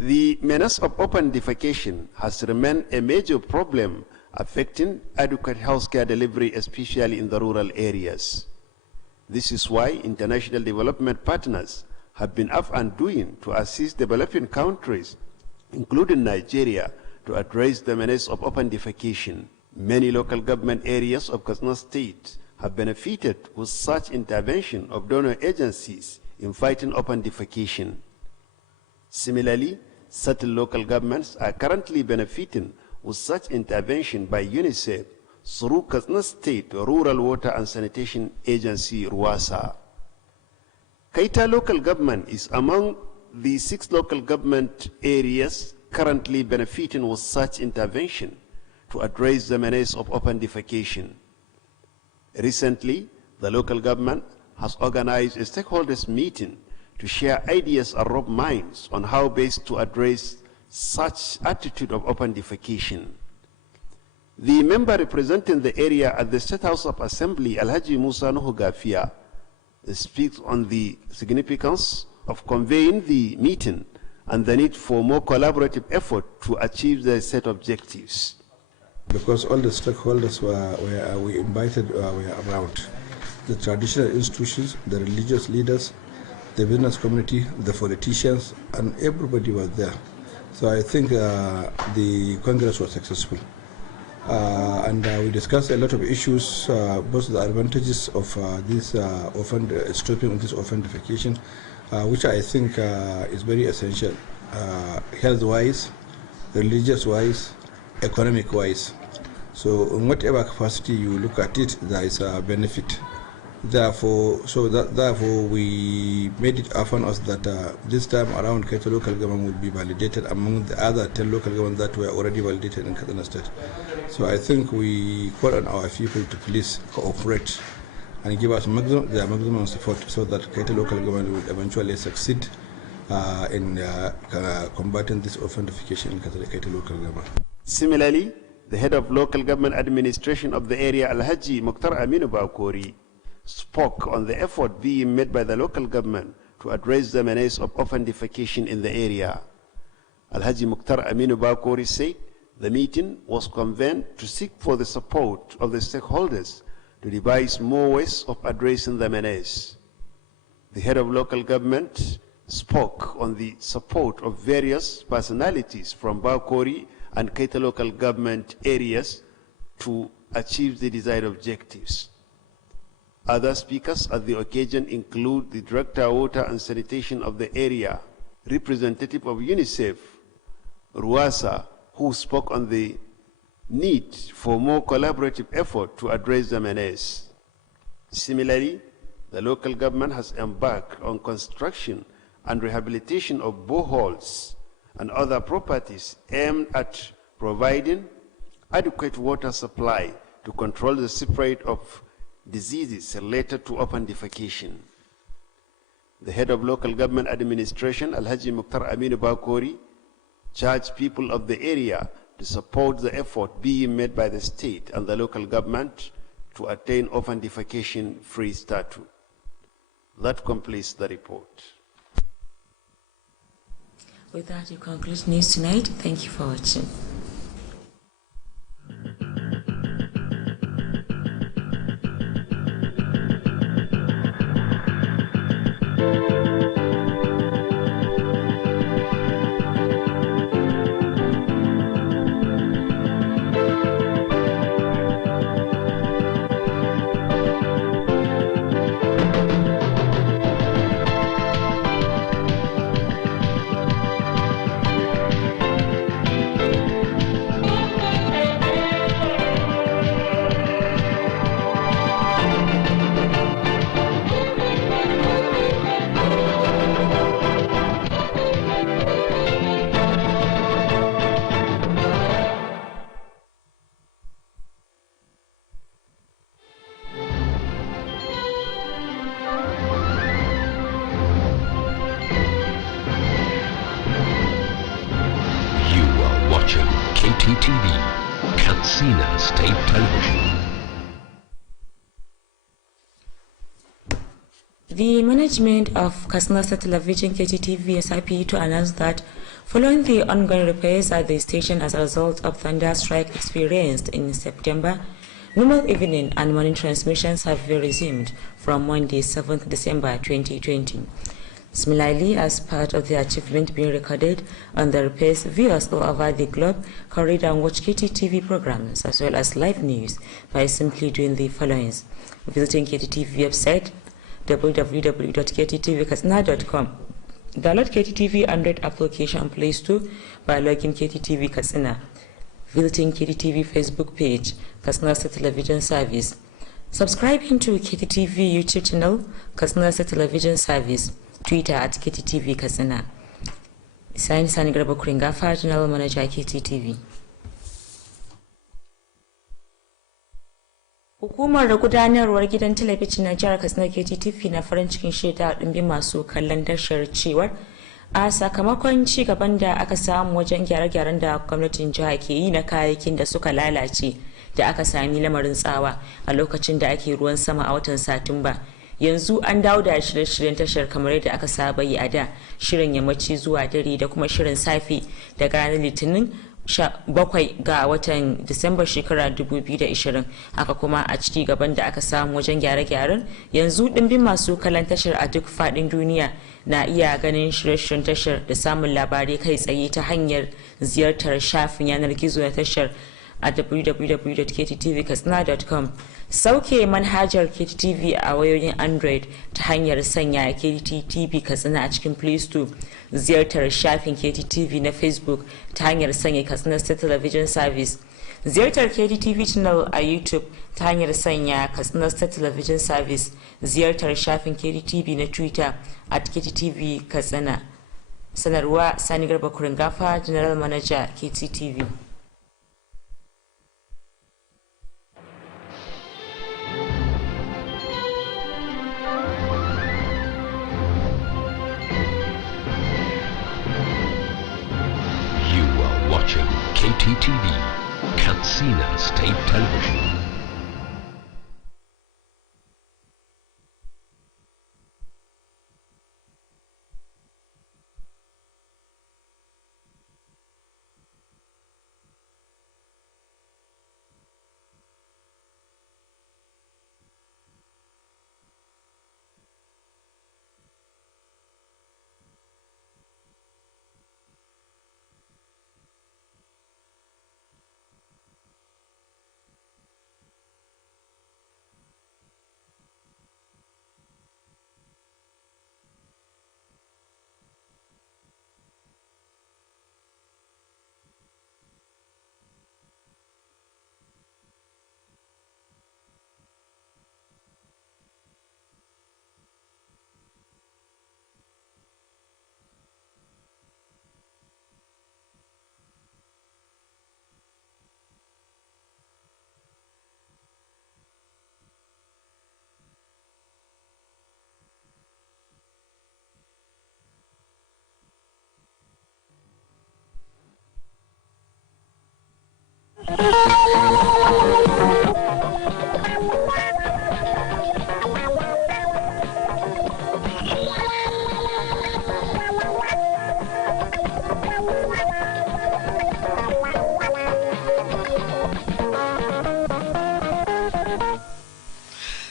The menace of open defecation has remained a major problem affecting adequate healthcare delivery, especially in the rural areas. This is why international development partners have been up and doing to assist developing countries, including Nigeria, to address the menace of open defecation. Many local government areas of Katsina State have benefited with such intervention of donor agencies in fighting open defecation. Similarly, certain local governments are currently benefiting with such intervention by UNICEF through Katsina State Rural Water and Sanitation Agency, RWASA. Kaita local government is among the 6 local government areas currently benefiting with such intervention to address the menace of open defecation. Recently, the local government has organized a stakeholders meeting to share ideas and rub minds on how best to address such attitude of open defecation. The member representing the area at the State House of Assembly, Alhaji Musa Nuhu Gafia, speaks on the significance of conveying the meeting and the need for more collaborative effort to achieve the set objectives. Because all the stakeholders we invited were around. The traditional institutions, the religious leaders, the business community, the politicians, and everybody was there. So I think the Congress was successful. And we discussed a lot of issues, both the advantages of stopping this offendification, which I think is very essential, health-wise, religious-wise, economic-wise. So in whatever capacity you look at it, there is a benefit. Therefore, we made it upon us that this time around Katsina local government would be validated among the other 10 local governments that were already validated in Katsina State. So I think we call on our people to please cooperate and give us their maximum support so that Katsina local government will eventually succeed in combating this offendification in Katsina local government. Similarly, the head of local government administration of the area, Alhaji Mukhtar Aminu Bakori, spoke on the effort being made by the local government to address the menace of offendification in the area. Alhaji Mukhtar Aminu Bakori said the meeting was convened to seek for the support of the stakeholders to devise more ways of addressing the menace. The head of local government spoke on the support of various personalities from Bakori and Kaita local government areas to achieve the desired objectives. Other speakers at the occasion include the Director of Water and Sanitation of the area, representative of UNICEF, Ruasa, who spoke on the need for more collaborative effort to address the menace. Similarly, the local government has embarked on construction and rehabilitation of boreholes and other properties aimed at providing adequate water supply to control the spread of diseases related to offendification. The head of local government administration, Alhaji Mukhtar Aminu Bakori, charged people of the area to support the effort being made by the state and the local government to attain offendification-free status. That completes the report. With that, you conclude news tonight. Thank you for watching. KTTV, Katsina State Television. The management of Katsina State Television KTTV is happy to announce that following the ongoing repairs at the station as a result of thunder strike experienced in September, normal evening and morning transmissions have been resumed from Monday, 7th December 2020. Similarly, as part of the achievement being recorded on the repairs, viewers all over the globe can read and watch KTTV programs as well as live news by simply doing the following: visiting KTTV website www.kttvkatsina.com, download KTTV Android application on Play Store by logging KTTV Katsina, visiting KTTV Facebook page, Katsina State Television Service, subscribing to KTTV YouTube channel, Katsina State Television Service, Twitter at KTTV Katsina. Sani Garba Kuringafa, General Manager KTTV. Hukumar da gudanarwar gidan talabijin na jihar Katsina KTTV na farin cikin shaida ɗimbin masu kallon tashar cewar a sakamakon ci gaban da aka samu wajen gyare-gyaren da gwamnatin jiha ke yi na kayayyakin da suka lalace da aka sami lamarin tsawa a lokacin da ake ruwan sama a watan Satumba. Yanzu an dawo da shirye-shiryen tashar kamar yadda aka saba yi a da, shirin yammaci zuwa dare da kuma shirin safe daga ranar Litinin 7 ga watan Disamba shekara 2020. Haka kuma a ciki gaban da aka samu wajen gyare-gyaren, yanzu dimbin masu kallon tashar a duk fadin duniya na iya ganin shirye-shiryen tashar da samun labarai kai tsaye ta hanyar ziyartar shafin yanar gizo na tashar a www.kttv.katsina.com. Sauke manhajar KTTV a wayoyin Android ta hanyar sanya KTTV Katsina a cikin Play Store. Ziyartar shafin KTTV na Facebook ta hanyar sanya Katsina State Television Service. Ziyartar KTTV Channel a YouTube ta hanyar sanya Katsina State Television Service. Ziyartar shafin KTTV na Twitter @KTTV Katsina. Sanarwa Sani Garba Kuringafa, General Manager KTTV. Watching KTTV, Katsina State Television.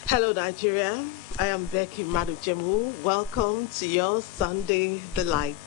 Hello Nigeria, I am Becky Madujemu. Welcome to your Sunday Delight.